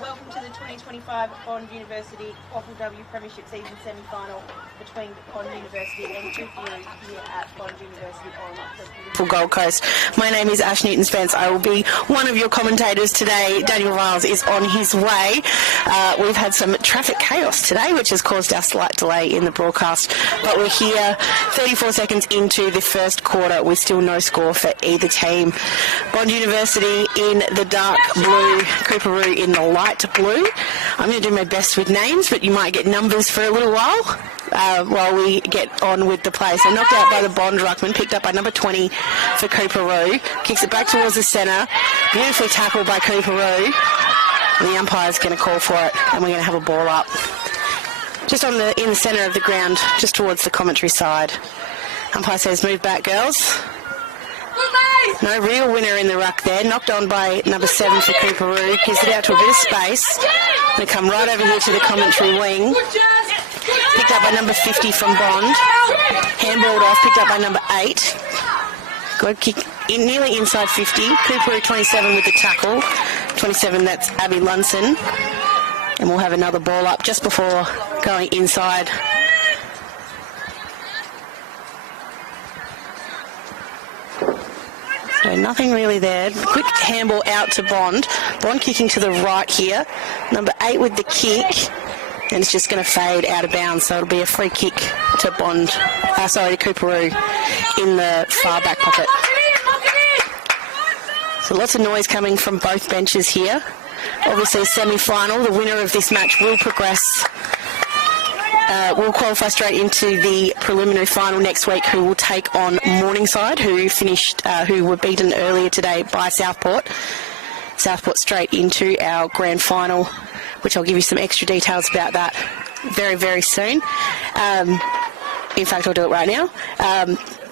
Welcome to the 2025 Bond University QAFLW Premiership Season Semi-Final between Bond University and Cooperoo here at Bond University on the beautiful Gold Coast. My name is Ash Newton-Spence. I will be one of your commentators today. Daniel Riles is on his way. We've had some traffic chaos today, which has caused a slight delay in the broadcast, but we're here 34 seconds into the first quarter with still no score for either team. Bond University in the dark blue, Cooperoo in the light blue. I'm going to do my best with names, but you might get numbers for a little while we get on with the play. So knocked out by the Bond ruckman, picked up by number 20 for Coorparoo. Kicks it back towards the centre. Beautifully tackled by Coorparoo. And the umpire's going to call for it, and we're going to have a ball up. Just in the centre of the ground, just towards the commentary side. Umpire says, move back, girls. No real winner in the ruck there. Knocked on by number 7 for Cooperoo. Gives it out to a bit of space. Going to come right over here to the commentary wing. Picked up by number 50 from Bond. Handballed off, picked up by number 8. Good kick, nearly inside 50. Cooperoo 27 with the tackle. 27, that's Abby Lunson. And we'll have another ball up just before going inside. So nothing really there. Quick handball out to Bond. Bond kicking to the right here. Number 8 with the kick. And it's just going to fade out of bounds. So it'll be a free kick to Bond. To Cooperoo in the far back pocket. So lots of noise coming from both benches here. Obviously a semi-final. The winner of this match will progress. Will qualify straight into the preliminary final next week, who will take on Morningside, who were beaten earlier today by Southport. Southport straight into our grand final, which I'll give you some extra details about that very, very soon. In fact, I'll do it right now.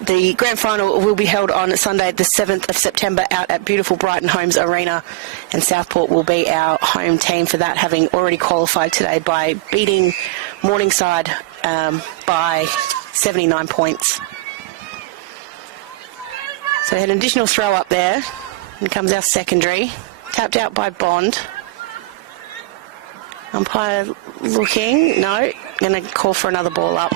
The grand final will be held on Sunday, the 7th of September, out at beautiful Brighton Homes Arena, and Southport will be our home team for that, having already qualified today by beating Morningside by 79 points. So we had an additional throw up there, and comes our secondary, tapped out by Bond. Umpire looking, no, going to call for another ball up.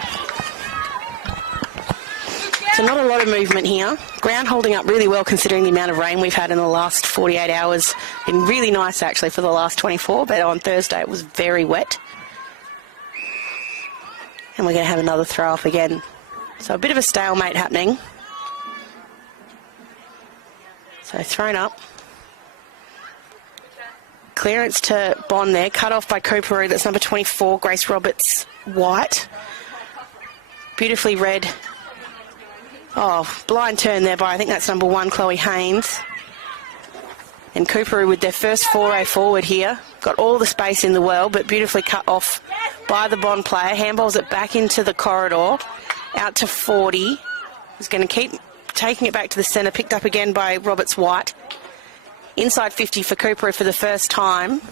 So not a lot of movement here. Ground holding up really well considering the amount of rain we've had in the last 48 hours. Been really nice actually for the last 24, but on Thursday it was very wet. And we're going to have another throw up again. So a bit of a stalemate happening. So thrown up. Clearance to Bond there, cut off by Coorparoo. That's number 24, Grace Roberts-White. Beautifully read. Oh, blind turn there by, I think that's number 1, Chloe Haynes. And Cooperoo with their first foray forward here. Got all the space in the world, but beautifully cut off by the Bond player. Handballs it back into the corridor, out to 40. He's going to keep taking it back to the centre, picked up again by Roberts-White. Inside 50 for Cooperoo for the first time.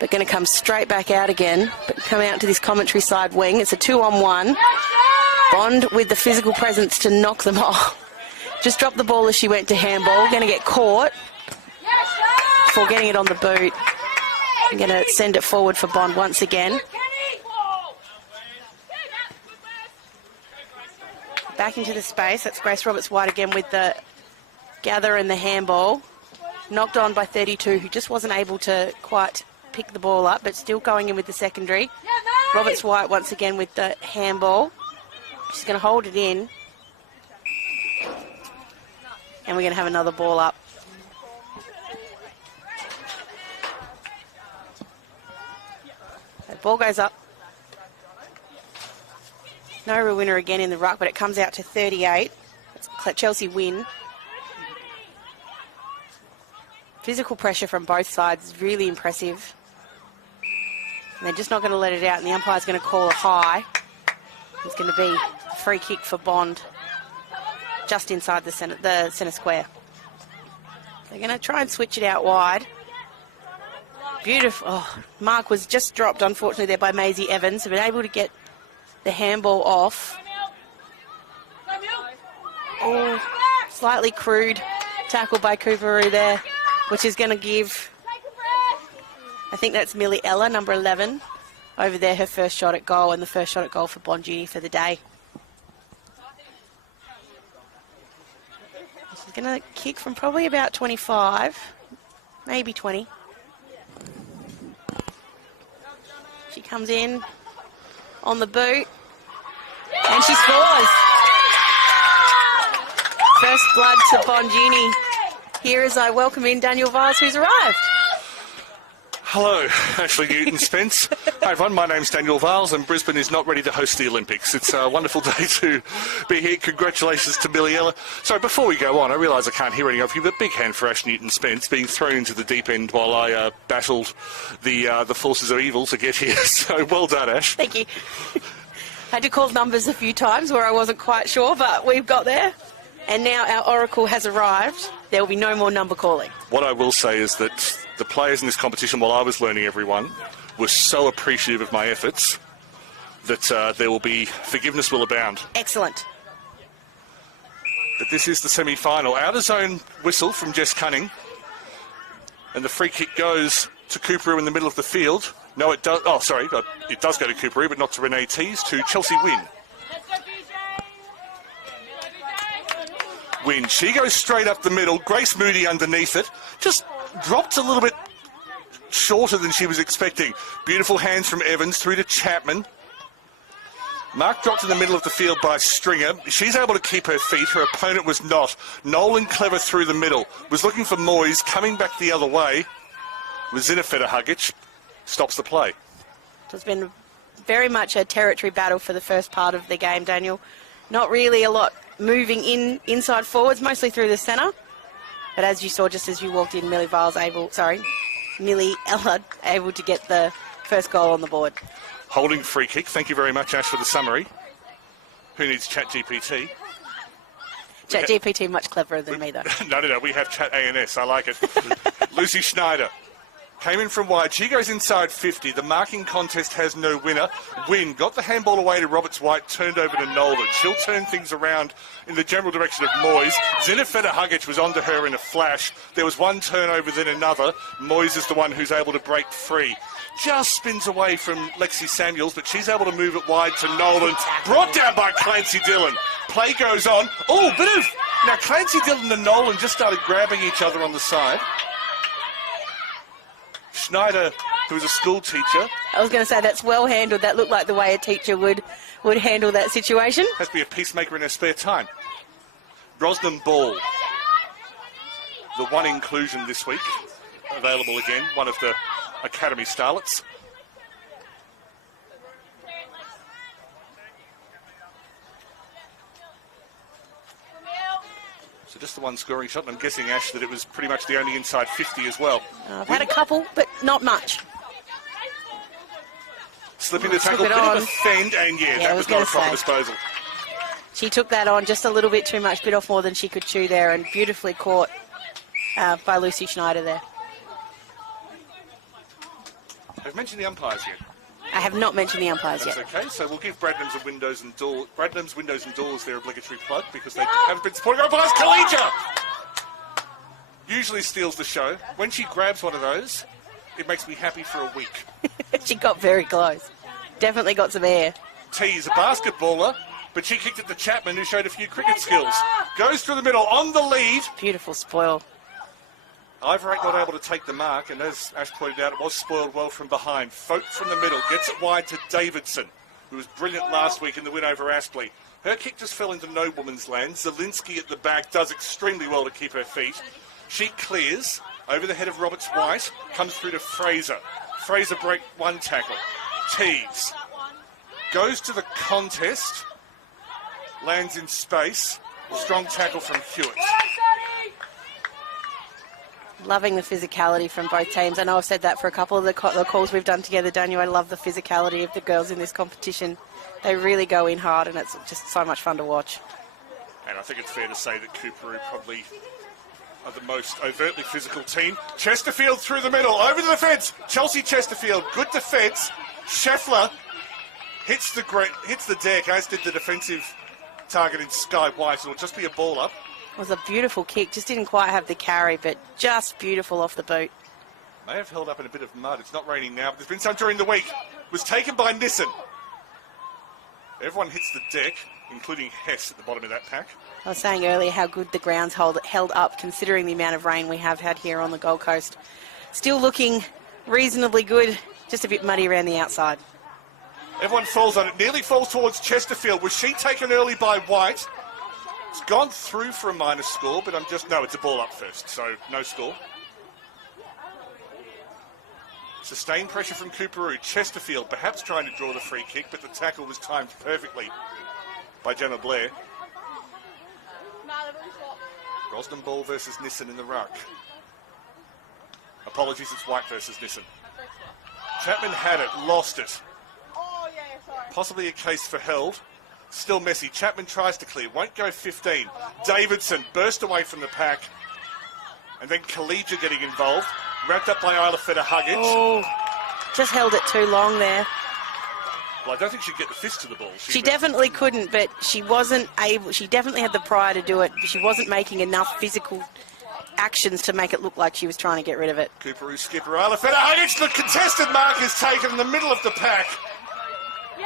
But going to come straight back out again, but come out to this commentary side wing. It's a 2-on-1. Bond with the physical presence to knock them off. Just dropped the ball as she went to handball. Going to get caught before getting it on the boot. I'm going to send it forward for Bond once again. Back into the space. That's Grace Roberts-White again with the gather and the handball. Knocked on by 32, who just wasn't able to quite pick the ball up, but still going in with the secondary. Roberts-White once again with the handball. She's going to hold it in. And we're going to have another ball up. The ball goes up. No real winner again in the ruck, but it comes out to 38. It's Chelsea win. Physical pressure from both sides is really impressive. And they're just not going to let it out, and the umpire's going to call a high. It's going to be a free kick for Bond just inside the centre square. They're going to try and switch it out wide. Beautiful. Oh, mark was just dropped, unfortunately, there by Maisie Evans. They've been able to get the handball off. Oh, slightly crude tackle by Cooperoo there, which is going to give, I think that's Millie Ella, number 11, over there, her first shot at goal, and the first shot at goal for Bond Uni for the day. She's going to kick from probably about 25, maybe 20. She comes in on the boot, and she scores. First blood to Bond Uni. Here as I welcome in Daniel Viles, who's arrived. Hello, Ashley Newton-Spence. Hi everyone, my name's Daniel Viles and Brisbane is not ready to host the Olympics. It's a wonderful day to be here. Congratulations to Milliella. So before we go on, I realise I can't hear any of you, but big hand for Ash Newton-Spence being thrown into the deep end while I battled the forces of evil to get here. So well done, Ash. Thank you. Had to call numbers a few times where I wasn't quite sure, but we've got there. And now our oracle has arrived. There will be no more number calling. What I will say is that the players in this competition, while I was learning everyone, were so appreciative of my efforts that there will be forgiveness will abound. Excellent. But this is the semi-final. Out of zone whistle from Jess Cunning. And the free kick goes to Cooperoo in the middle of the field. No, it does. Oh, sorry. It does go to Cooperoo, but not to Renee Tees, to Chelsea Wynn. Wynn. She goes straight up the middle. Grace Moody underneath it. Just dropped a little bit shorter than she was expecting. Beautiful hands from Evans through to Chapman. Mark dropped in the middle of the field by Stringer. She's able to keep her feet. Her opponent was not. Nolan clever through the middle. Was looking for Moyes. Coming back the other way was Zinafeta Hugic. Stops the play. It's been very much a territory battle for the first part of the game, Daniel. Not really a lot moving inside forwards, mostly through the centre. But as you saw, just as you walked in, Millie Ellard able to get the first goal on the board. Holding free kick. Thank you very much, Ash, for the summary. Who needs ChatGPT? ChatGPT much cleverer than me, though. No. We have Chat ANS. I like it. Lucy Schneider came in from wide. She goes inside 50. The marking contest has no winner. Wynn got the handball away to Roberts White, turned over to Nolan. She'll turn things around in the general direction of Moyes. Zinafeta Hugic was onto her in a flash. There was one turnover, then another. Moyes is the one who's able to break free. Just spins away from Lexi Samuels, but she's able to move it wide to Nolan. Brought down by Clancy Dillon. Play goes on. Oh, bit of... Now, Clancy Dillon and Nolan just started grabbing each other on the side. Schneider, who was a school teacher. I was going to say that's well handled. That looked like the way a teacher would handle that situation. Has to be a peacemaker in her spare time. Brosnan Ball, the one inclusion this week, available again, one of the Academy starlets. So just the one scoring shot, and I'm guessing, Ash, that it was pretty much the only inside 50 as well. I've had a couple, but not much. Slipping the tackle, bit of a fend, and that was not a proper disposal. She took that on just a little bit too much, bit off more than she could chew there, and beautifully caught by Lucy Schneider there. I've mentioned the umpires yet. I have not mentioned the umpires yet. That's okay, so we'll give Bradnam's Windows and Doors their obligatory plug because they haven't been supporting umpires. Kalija usually steals the show. When she grabs one of those, it makes me happy for a week. She got very close. Definitely got some air. T's a basketballer, but she kicked it to Chapman, who showed a few cricket skills. Goes through the middle on the lead. Beautiful spoil. Ivorite not able to take the mark, and as Ash pointed out, it was spoiled well from behind. Folk from the middle, gets it wide to Davidson, who was brilliant last week in the win over Aspley. Her kick just fell into no woman's land. Zielinski at the back does extremely well to keep her feet. She clears over the head of Roberts White, comes through to Fraser. Fraser break one tackle. Tees goes to the contest, lands in space. Strong tackle from Hewitt. Loving the physicality from both teams. I know I've said that for a couple of the calls we've done together, Daniel. I love the physicality of the girls in this competition. They really go in hard, and it's just so much fun to watch. And I think it's fair to say that Cooperoo probably are the most overtly physical team. Chesterfield through the middle, over the defence. Chelsea Chesterfield, good defence. Scheffler hits the deck, as did the defensive target in Sky White. It'll just be a ball up. It was a beautiful kick. Just didn't quite have the carry, but just beautiful off the boot. May have held up in a bit of mud. It's not raining now, but there's been some during the week. Was taken by Nissen. Everyone hits the deck, including Hess at the bottom of that pack. I was saying earlier how good the ground's held up considering the amount of rain we have had here on the Gold Coast. Still looking reasonably good, just a bit muddy around the outside. Everyone falls on it, nearly falls towards Chesterfield. Was she taken early by White? It's gone through for a minor score, but no, it's a ball up first, so no score. Sustained pressure from Cooperoo. Chesterfield perhaps trying to draw the free kick, but the tackle was timed perfectly by Gemma Blair. Brosnan Ball versus Nissen in the ruck. Apologies, it's White versus Nissen. Chapman had it, lost it. Possibly a case for held. Still messy. Chapman tries to clear, won't go 15. Davidson burst away from the pack. And then Collegia getting involved. Wrapped up by Isla Feta-Huggage. Oh, just held it too long there. Well, I don't think she'd get the fist to the ball. She definitely couldn't, but she wasn't able. She definitely had the prior to do it, but she wasn't making enough physical actions to make it look like she was trying to get rid of it. Cooperoo skipper Isla Feta-Huggage. The contested mark is taken in the middle of the pack.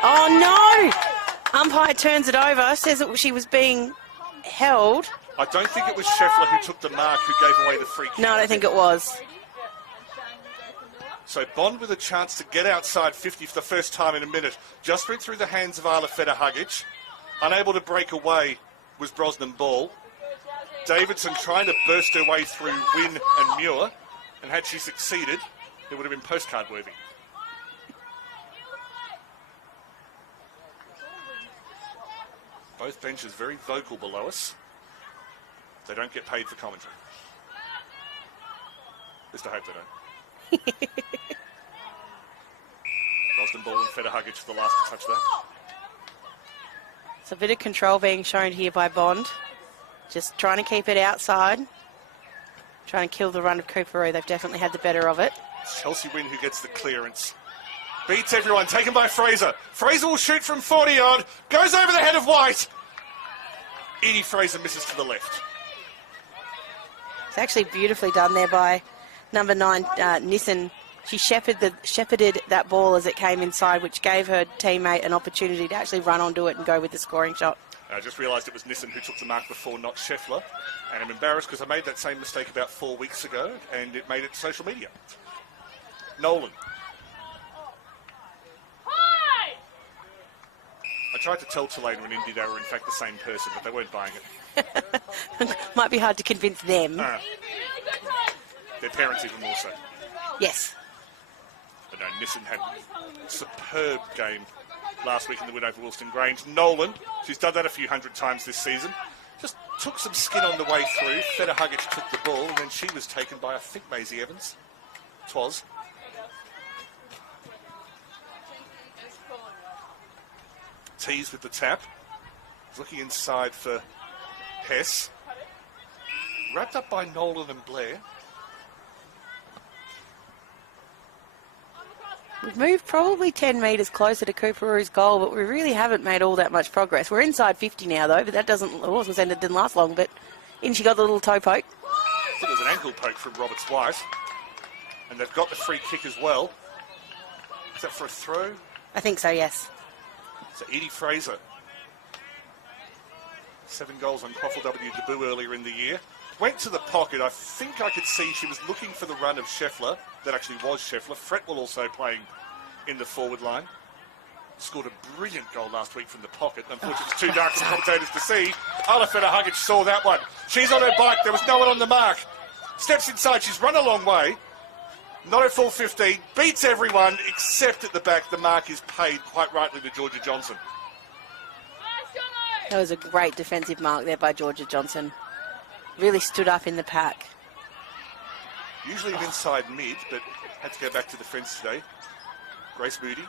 Oh, no! Umpire turns it over, says that she was being held. I don't think it was Scheffler who took the mark who gave away the free kick. No, I don't think it was. So Bond with a chance to get outside 50 for the first time in a minute. Just went through the hands of Isla Feta-Huggage. Unable to break away was Brosnan Ball. Davidson trying to burst her way through Wynn and Muir. And had she succeeded, it would have been postcard worthy. Both benches very vocal below us. They don't get paid for commentary. At least I hope they don't. Brosnan Ball and Feta-Huggage for the last to touch that. It's a bit of control being shown here by Bond. Just trying to keep it outside. Trying to kill the run of Cooperoo. They've definitely had the better of it. It's Chelsea Wynn who gets the clearance. Beats everyone, taken by Fraser. Fraser will shoot from 40-odd. Goes over the head of White. Edie Fraser misses to the left. It's actually beautifully done there by number 9, Nissen. She shepherded that ball as it came inside, which gave her teammate an opportunity to actually run onto it and go with the scoring shot. I just realised it was Nissen who took the mark before, not Scheffler. And I'm embarrassed because I made that same mistake about 4 weeks ago, and it made it to social media. Nolan. I tried to tell Tulane and Indy they were in fact the same person, but they weren't buying it. Might be hard to convince them. Their parents even more so. Yes. But no, Nissen had a superb game last week in the win over Wilston Grange. Nolan, she's done that a few hundred times this season, just took some skin on the way through. Feta-Huggage took the ball, and then she was taken by, I think, Maisie Evans. Twas. Tees with the tap. He's looking inside for Hess. Wrapped up by Nolan and Blair. We've moved probably 10 metres closer to Cooperoo's goal, but we really haven't made all that much progress. We're inside 50 now, though, but that doesn't, I wasn't saying it didn't last long, but in she got the little toe poke. I think it was an ankle poke from Roberts White. And they've got the free kick as well. Is that for a throw? I think so, yes. So Edie Fraser. 7 goals on QAFLW debut earlier in the year. Went to the pocket. I think I could see she was looking for the run of Scheffler. That actually was Scheffler. Fretwell also playing in the forward line. Scored a brilliant goal last week from the pocket. Unfortunately, it's too dark for the commentators to see. Isla Feta-Huggage saw that one. She's on her bike. There was no one on the mark. Steps inside. She's run a long way. Not at full 15. Beats everyone except at the back. The mark is paid quite rightly to Georgia Johnson. That was a great defensive mark there by Georgia Johnson. Really stood up in the pack. Usually an inside mid, but had to go back to the fence today. Grace Moody.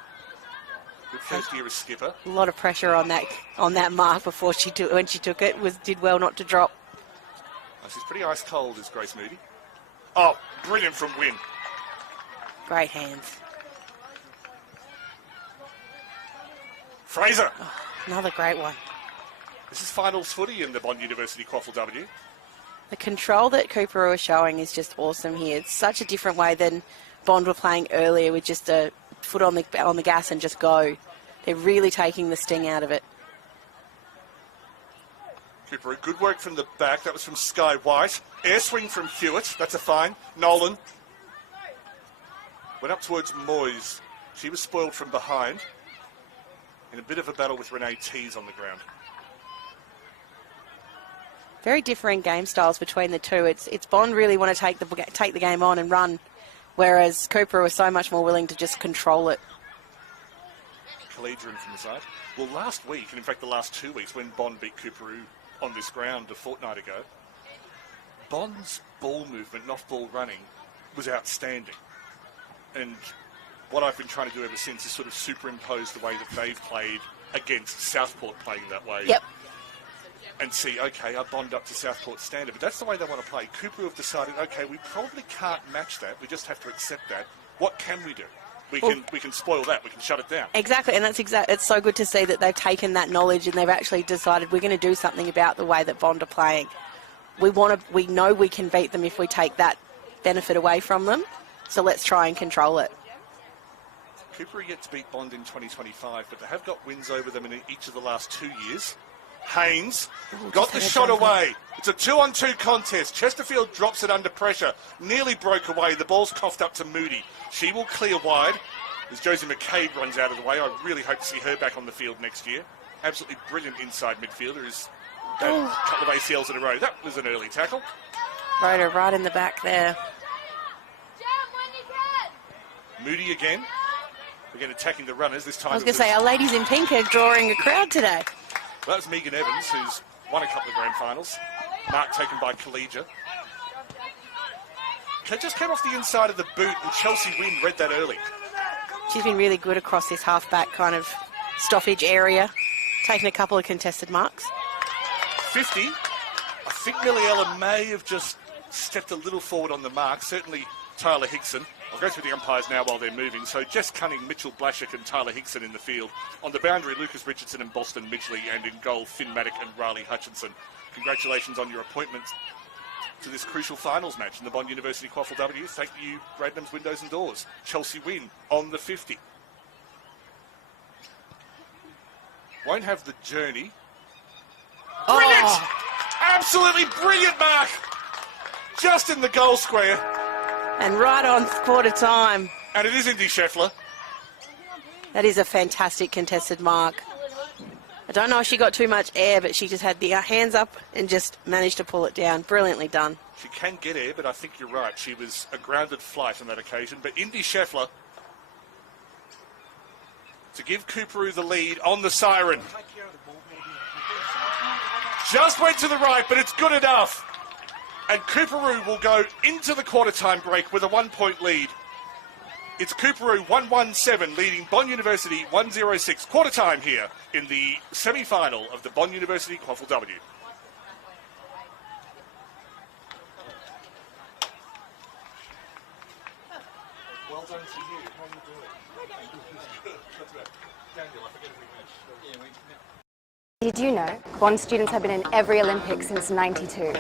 Good first year as skipper. A lot of pressure on that mark before when she took it. Did well not to drop. Oh, she's pretty ice cold, is Grace Moody. Oh, brilliant from Wynn. Great hands. Fraser. Oh, another great one. This is finals footy in the Bond University QAFLW. The control that Cooperoo are showing is just awesome here. It's such a different way than Bond were playing earlier with just a foot on the gas and just go. They're really taking the sting out of it. Cooperoo, good work from the back. That was from Sky White. Air swing from Hewitt. That's a fine. Nolan. Went up towards Moyes. She was spoiled from behind. In a bit of a battle with Renee Tees on the ground. Very differing game styles between the two. It's Bond really want to take the game on and run whereas Cooperoo was so much more willing to just control it. Collegian from the side. Well, last week, and in fact the last 2 weeks, when Bond beat Cooperoo on this ground a fortnight ago, Bond's ball movement and off-ball running was outstanding. And what I've been trying to do ever since is sort of superimpose the way that they've played against Southport playing that way. Yep. And see, okay, I Bond up to Southport standard. But that's the way they want to play. Cooperoo have decided, okay, we probably can't match that. We just have to accept that. What can we do? We can spoil that. We can shut it down. Exactly, and it's so good to see that they've taken that knowledge and they've actually decided we're going to do something about the way that Bond are playing. We know we can beat them if we take that benefit away from them, so let's try and control it. Cooperoo yet to beat Bond in 2025, but they have got wins over them in each of the last 2 years. Haynes got the shot away. It's a 2-on-2 contest. Chesterfield drops it under pressure. Nearly broke away. The ball's coughed up to Moody. She will clear wide as Josie McCabe runs out of the way. I really hope to see her back on the field next year. Absolutely brilliant inside midfielder. Who's had a couple of ACLs in a row. That was an early tackle. Rhoda right in the back there. Moody again. Again attacking the runners. This time I was going to say, our ladies in pink are drawing a crowd today. Well, that was Megan Evans, who's won a couple of grand finals. Mark taken by Collegia. Just came off the inside of the boot, and Chelsea Wynn read that early. She's been really good across this half-back kind of stoppage area, taking a couple of contested marks. 50. I think Milliella may have just stepped a little forward on the mark. Certainly Tyler Hickson. I'll go through the umpires now while they're moving. So Jess Cunning, Mitchell Blashik and Tyler Hickson in the field. On the boundary, Lucas Richardson and Boston Midgley, and in goal, Finn Maddock and Riley Hutchinson. Congratulations on your appointments to this crucial finals match in the Bond University QAFLW. Thank you, Bradnam's Windows and Doors. Chelsea Wynn on the 50. Won't have the journey. Brilliant! Oh. Absolutely brilliant mark! Just in the goal square. And right on quarter time. And it is Indy Scheffler. That is a fantastic contested mark. I don't know if she got too much air, but she just had the hands up and just managed to pull it down. Brilliantly done. She can get air, but I think you're right. She was a grounded flight on that occasion. But Indy Scheffler to give Cooperoo the lead on the siren. Just went to the right, but it's good enough. And Cooperoo will go into the quarter-time break with a 1-point lead. It's Cooperoo 1-1-7 leading Bond University 1-0-6. Quarter-time here in the semi-final of the Bond University QAFLW. Well done to you. How are you doing? Daniel, I forget if we mentioned. Did you know Bond students have been in every Olympics since '92?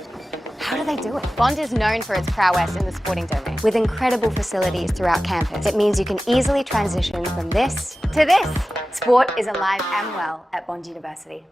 How do they do it? Bond is known for its prowess in the sporting domain. With incredible facilities throughout campus, it means you can easily transition from this to this. Sport is alive and well at Bond University.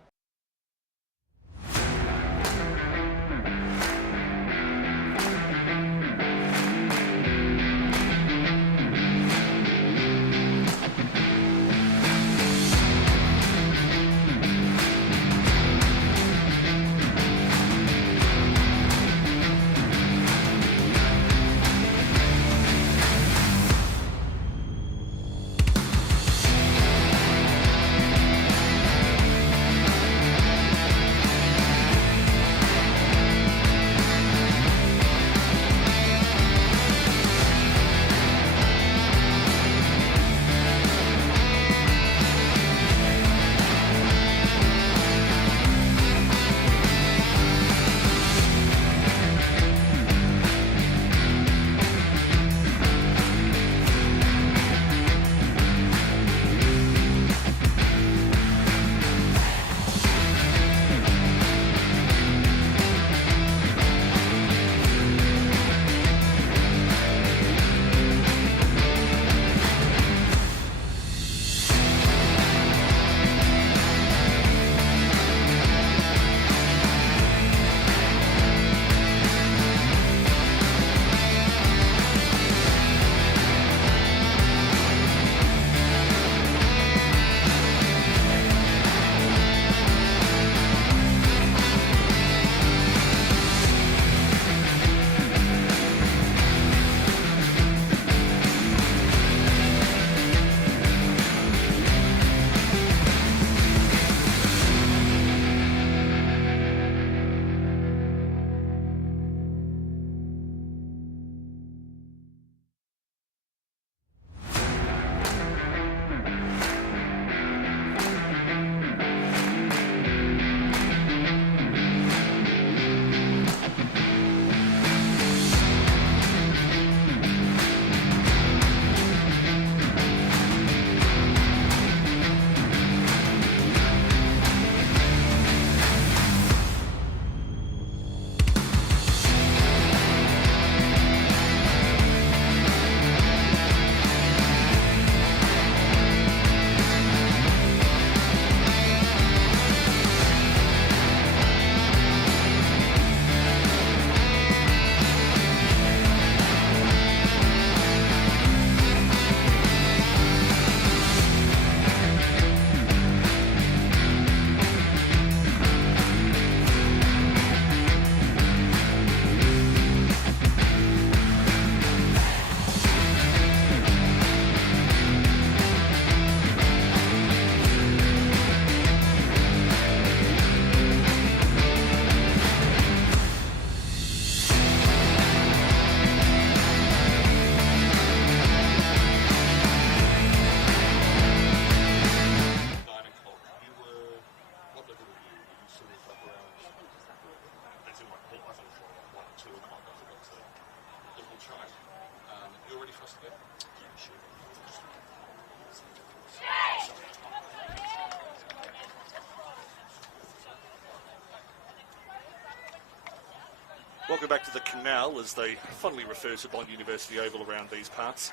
Welcome back to the Canal, as they fondly refer to Bond University Oval around these parts.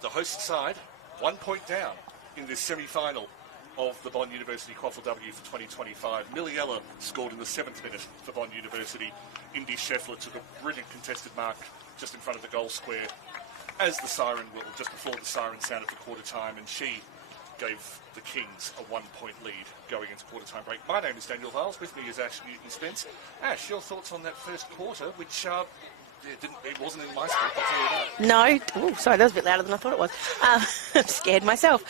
The host side, 1 point down in this semi-final of the Bond University QAFLW for 2025. Milliella scored in the 7th minute for Bond University. Indy Scheffler took a brilliant contested mark just in front of the goal square as the siren, well, just before the siren sounded for quarter time, and she gave the Kings a 1 point lead going into quarter time break. My name is Daniel Viles. With me is Ash Newton-Spence. Ash, your thoughts on that first quarter, which it wasn't in my script, I'll tell you that. No. Oh, sorry, that was a bit louder than I thought it was. I'm scared myself.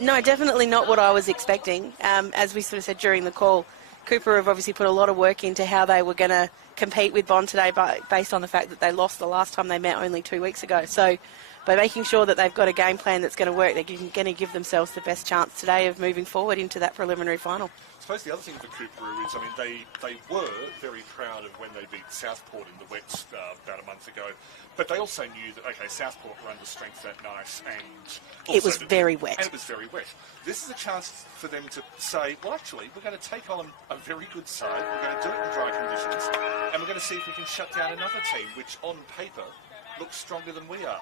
No, definitely not what I was expecting. As we sort of said during the call, Cooperoo have obviously put a lot of work into how they were going to compete with Bond today, based on the fact that they lost the last time they met only 2 weeks ago. So by making sure that they've got a game plan that's going to work, they're going to give themselves the best chance today of moving forward into that preliminary final. I suppose the other thing for Cooperoo is, I mean, they were very proud of when they beat Southport in the Wets about a month ago, but they also knew that, okay, Southport were under strength that night, and it was very wet. And it was very wet. This is a chance for them to say, well, actually, we're going to take on a very good side, we're going to do it in dry conditions, and we're going to see if we can shut down another team, which on paper looks stronger than we are.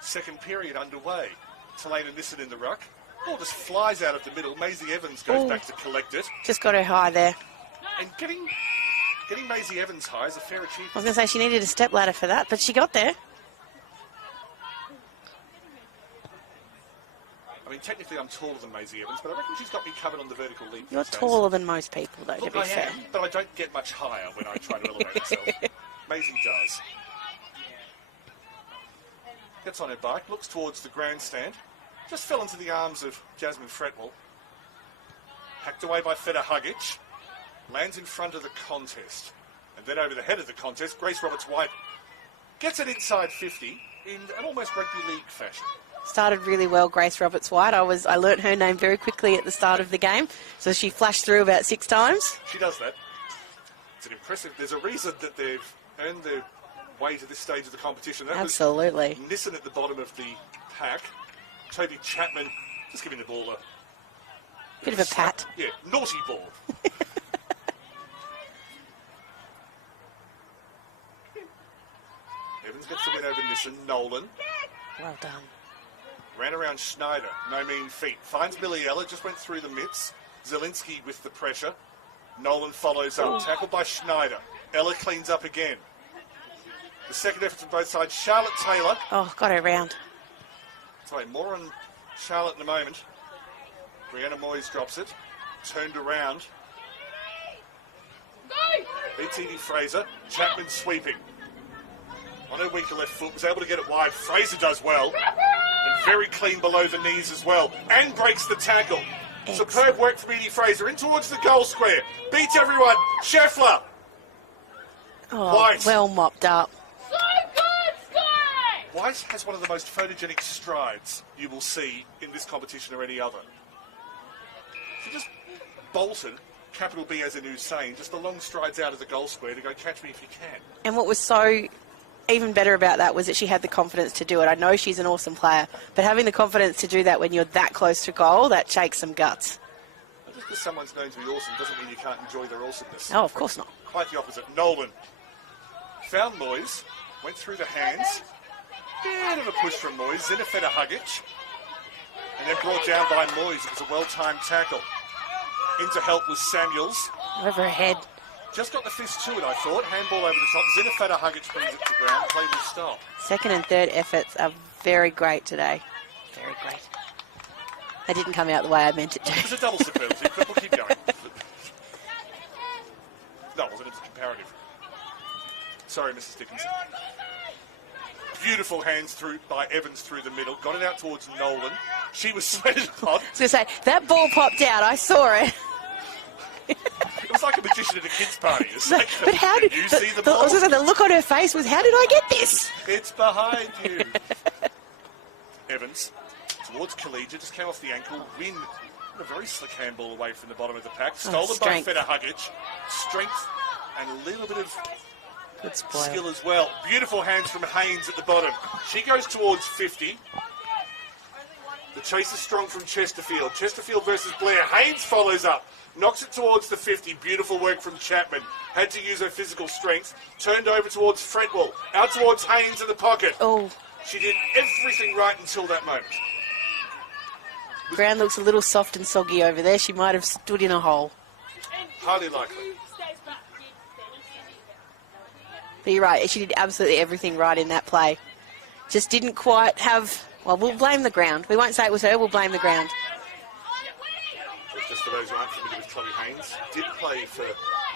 Second period underway. Talena Nissen in the ruck. Ball just flies out of the middle. Maisie Evans goes back to collect it. Just got her high there. And getting Maisie Evans high is a fair achievement. I was going to say she needed a step ladder for that, but she got there. I mean, technically I'm taller than Maisie Evans, but I reckon she's got me covered on the vertical leap. You're taller than most people, though, Look, to be fair. I am, but I don't get much higher when I try to elevate myself. Maisie does. Gets on her bike, looks towards the grandstand. Just fell into the arms of Jasmine Fretwell. Hacked away by Feta Huggich. Lands in front of the contest. And then over the head of the contest, Grace Roberts-White gets it inside 50 in an almost rugby league fashion. Started really well, Grace Roberts-White. I learnt her name very quickly at the start of the game, so she flashed through about 6 times. She does that. It's an impressive... There's a reason that they've earned their way to this stage of the competition. That Absolutely. was Nissen at the bottom of the pack. Toby Chapman just giving the ball a... Bit of a pat. Yeah, naughty ball. Evans gets the win over Nissen. Nolan. Well done. Ran around Schneider. No mean feat. Finds Milliella. Just went through the mitts. Zielinski with the pressure. Nolan follows up. Tackled by Schneider. Ella cleans up again. The second effort from both sides. Charlotte Taylor. Oh, got her round. Sorry, more on Charlotte in a moment. Brianna Moyes drops it. Turned around. BTD Fraser. Chapman sweeping. On her weaker left foot. Was able to get it wide. Fraser does well. And very clean below the knees as well. And breaks the tackle. Excellent. Superb work from Edie Fraser. In towards the goal square. Beats everyone. Scheffler. Oh, White. well mopped up. White has one of the most photogenic strides you will see in this competition or any other. She just bolted, capital B as in Usain, just the long strides out of the goal square to go catch me if you can. And what was so even better about that was that she had the confidence to do it. I know she's an awesome player, but having the confidence to do that when you're that close to goal, that shakes some guts. Just because someone's known to be awesome doesn't mean you can't enjoy their awesomeness. No, of course not. Quite the opposite. Nolan found Moyes, went through the hands. Bit of a push from Moyes, Zinafeta Huggich, and then brought down by Moyes. It was a well-timed tackle. In to help was Samuels. Over her head. Just got the fist to it, I thought. Handball over the top. Zinafeta Huggich brings it to ground. Play will stop. Second and third efforts are very great today. Very great. They didn't come out the way I meant it to. It was a double superlative, but we'll keep going. No, it wasn't. It was a comparative. Sorry, Mrs. Dickinson. Beautiful hands through by Evans through the middle. Got it out towards Nolan. She was sweated hot. I was going to say, that ball popped out. I saw it. It was like a magician at a kid's party. It's like, But how did you see the ball? I was going to say, the look on her face was, how did I get this? It's behind you. Evans towards Collegiate. Just came off the ankle. Win. A very slick handball away from the bottom of the pack. Stolen by Feta Huggich. Strength and a little bit of Good spoil. skill as well. Beautiful hands from Haynes at the bottom. She goes towards 50. The chase is strong from Chesterfield. Chesterfield versus Blair. Haynes follows up. Knocks it towards the 50. Beautiful work from Chapman. Had to use her physical strength. Turned over towards Fretwell. Out towards Haynes in the pocket. Oh. She did everything right until that moment. Ground looks a little soft and soggy over there. She might have stood in a hole. Highly likely. But you're right. She did absolutely everything right in that play. Just didn't quite have... Well, we'll blame the ground. We won't say it was her. We'll blame the ground. Just for those who aren't familiar with Chloe Haynes, did play for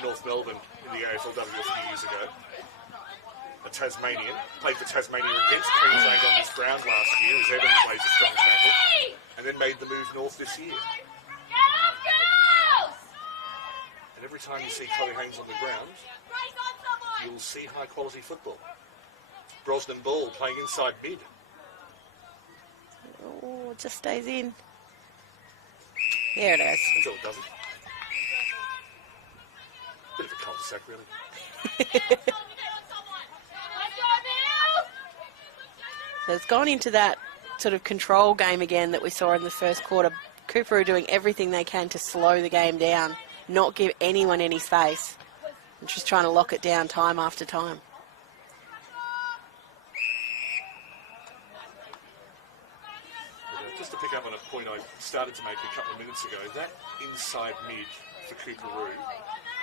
North Melbourne in the AFLW a few years ago. A Tasmanian, played for Tasmania against Queensland on this ground last year as Evan plays a strong tackle, and then made the move north this year. And every time you see Chloe Haynes on the ground, you'll see high quality football. Brosnan Ball playing inside mid. Oh, it just stays in. There it is. Until it doesn't. Bit of a cul-de-sac, really. So it's gone into that sort of control game again that we saw in the first quarter. Cooperoo doing everything they can to slow the game down, not give anyone any space, and just trying to lock it down time after time. Just to pick up on a point I started to make a couple of minutes ago, that inside mid for Cooperoo,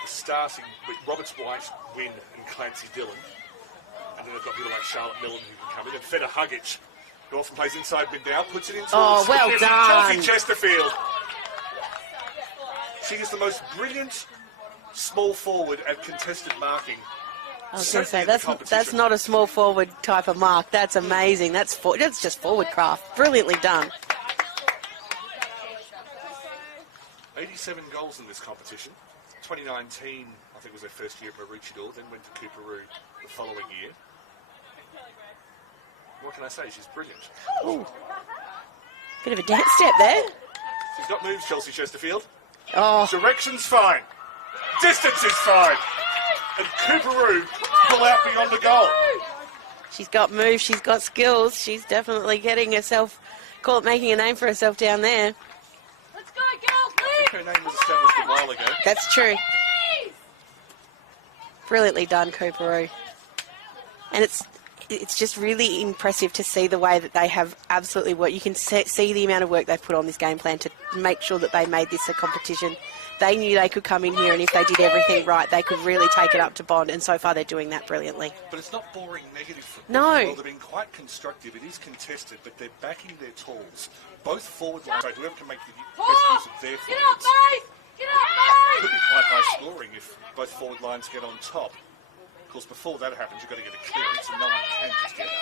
starting with Roberts White, Wynn and Clancy Dillon, and then they've got people like Charlotte Millen who can come in, and Feta Huggage, who often plays inside mid now, puts it into well done. Chelsea Chesterfield. She is the most brilliant small forward at contested marking. I was going to say, that's not a small forward type of mark. That's amazing. That's just forward craft. Brilliantly done. 87 goals in this competition. 2019, I think, was their first year at Maroochydore, then went to Cooperoo the following year. What can I say? She's brilliant. Ooh. Bit of a dance step there. She's got moves, Chelsea Chesterfield. Oh. Direction's fine. Distance is fine. And Cooperoo pull out beyond the goal. She's got moves, she's got skills. She's definitely getting herself, making a name for herself down there. Let's go, girls, please. Her name was established a while ago. That's true. Brilliantly done, Cooperoo. And it's just really impressive to see the way that they have absolutely worked. You can see the amount of work they've put on this game plan to make sure that they made this a competition. They knew they could come in here, and if they did everything right, they could really take it up to Bond, and so far they're doing that brilliantly. But it's not boring negative for them. No. Well, they've been quite constructive. It is contested, but they're backing their tools. Both forward lines, whoever can make the best use of their Get up, forwards. mate! Get up, Could be quite high scoring if both forward lines get on top. Of course, before that happens, you've got to get a clearance, and no one can just get it.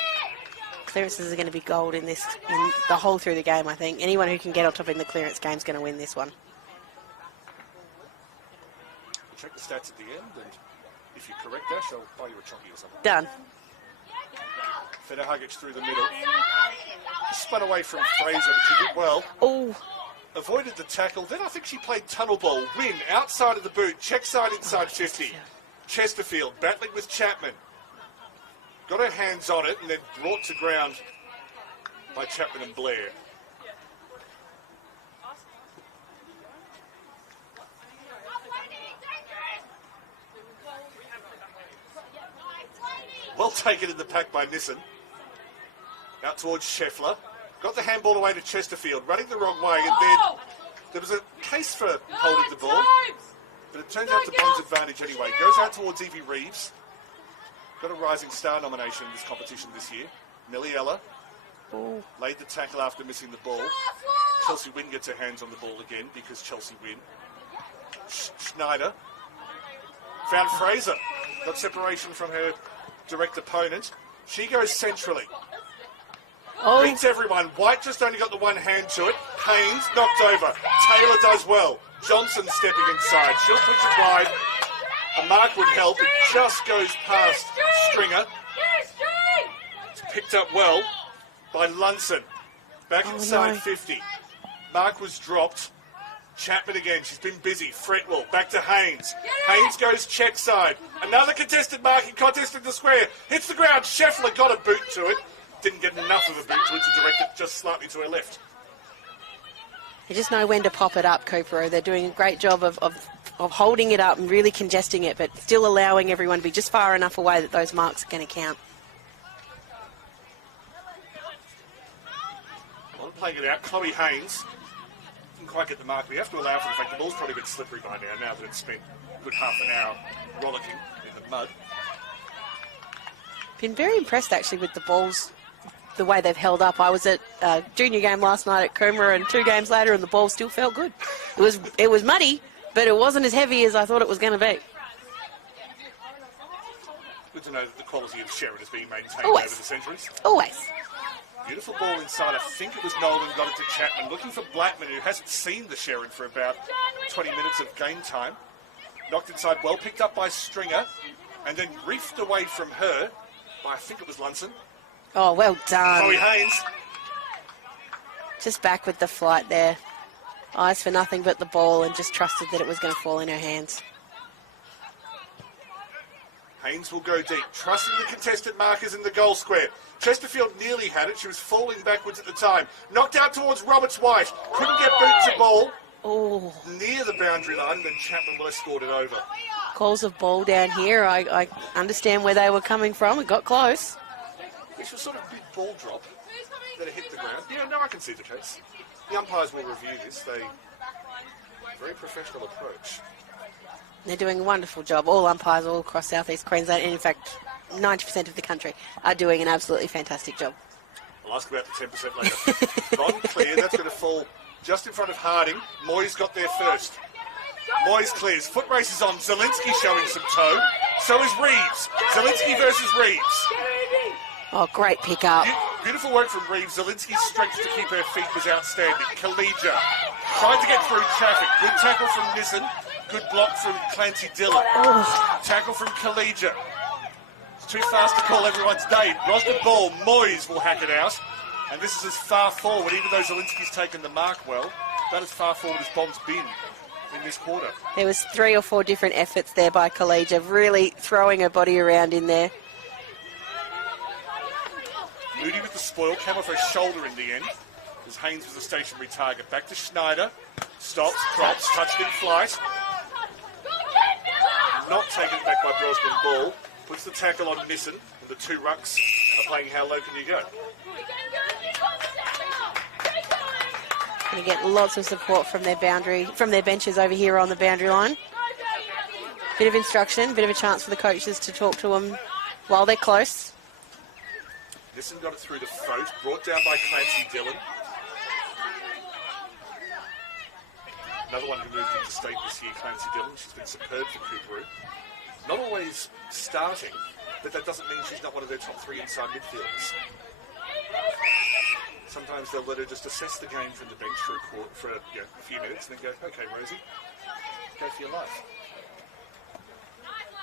Clearances are going to be gold in this, in the whole through the game, I think. Anyone who can get on top in the clearance game is going to win this one. We'll check the stats at the end, and if you're correct, Ash, I'll buy you a chocolate or something. Done. Feta Huggage through the middle. Spun away from Fraser, but she did well. Oh. Avoided the tackle. Then I think she played tunnel ball. Win outside of the boot. Check side inside 50. Chesterfield battling with Chapman. Got her hands on it and then brought to ground by Chapman and Blair. Well taken in the pack by Nissen. Out towards Scheffler. Got the handball away to Chesterfield, running the wrong way, and then there was a case for holding the ball, but it turns out to Bond's advantage anyway. Goes out towards Evie Reeves. Got a Rising Star nomination in this competition this year. Milliella laid the tackle after missing the ball. Chelsea Wynn gets her hands on the ball again because Chelsea Wynn. Schneider found Fraser. Got separation from her direct opponent. She goes centrally. Beats everyone. White just only got the one hand to it. Haynes knocked over. Taylor does well. Johnson stepping inside. She'll push it wide. A mark would help. It just goes past Stringer. It's picked up well by Lunson. Back inside 50. Mark was dropped. Chapman again. She's been busy. Fretwell. Back to Haynes. Haynes goes check side. Another contested marking contest in the square. Hits the ground. Scheffler got a boot to it. Didn't get enough of a boot to it to direct it just slightly to her left. They just know when to pop it up, Cooperoo. They're doing a great job of holding it up and really congesting it, but still allowing everyone to be just far enough away that those marks are going to count. Well, playing it out, Chloe Haynes didn't quite get the mark. We have to allow for the fact the ball's probably a bit slippery by now that it's spent a good half an hour rollicking in the mud. Been very impressed, actually, with the balls, the way they've held up. I was at a junior game last night at Coorparoo, and 2 games later, and the ball still felt good. It was muddy, but it wasn't as heavy as I thought it was going to be. Good to know that the quality of Sherrin is being maintained Always. over the centuries. Always. Beautiful ball inside. I think it was Nolan got it to Chapman. Looking for Blackman, who hasn't seen the Sherrin for about 20 minutes of game time. Knocked inside, well picked up by Stringer, and then reefed away from her by, I think it was Lunson. Oh, well done. Chloe Haynes. Just back with the flight there. Eyes for nothing but the ball, and just trusted that it was going to fall in her hands. Haynes will go deep, trusting the contested markers in the goal square. Chesterfield nearly had it. She was falling backwards at the time. Knocked out towards Roberts White. Couldn't get boot to ball. Oh, Near the boundary line, then Chapman will have scored it over. calls of ball down here. I understand where they were coming from. It got close. Which was sort of a big ball drop that it hit the ground. Yeah, no, I can see the case. The umpires will review this. Very professional approach. They're doing a wonderful job. All umpires all across southeast Queensland, and in fact 90% of the country, are doing an absolutely fantastic job. I'll ask about the 10% later. Bond clear, that's going to fall just in front of Harding. Moyes got there first. Moyes clears. Foot race is on. Zielinski showing some toe. So is Reeves. Zielinski versus Reeves. Oh, great pick up. Beautiful work from Reeves. Zielinski's strength to keep her feet was outstanding. Kalija tried to get through traffic. Good tackle from Nissen. Good block from Clancy Dillon. Oh. Tackle from Kalija. It's too fast to call everyone's day. Rosted ball. Moyes will hack it out. And this is as far forward, even though Zielinski's taken the mark well, about as far forward as Bond's been in this quarter. There was 3 or 4 different efforts there by Kalija, really throwing her body around in there. Moody with the spoil, came off her shoulder in the end, as Haynes was a stationary target. Back to Schneider. Stops, props, touched in flight. Not taken back by Brosnan ball. Puts the tackle on Nissen, and the 2 rucks are playing how low can you go. Going to get lots of support from their benches over here on the boundary line. Bit of instruction, bit of a chance for the coaches to talk to them while they're close. Nissen got it through the throat, brought down by Clancy Dillon. Another one who moved into state this year, Clancy Dillon. She's been superb for Cooperoo. Not always starting, but that doesn't mean she's not one of their top 3 inside midfielders. Sometimes they'll let her just assess the game from the bench for a few minutes and then go, okay, Rosie, go for your life.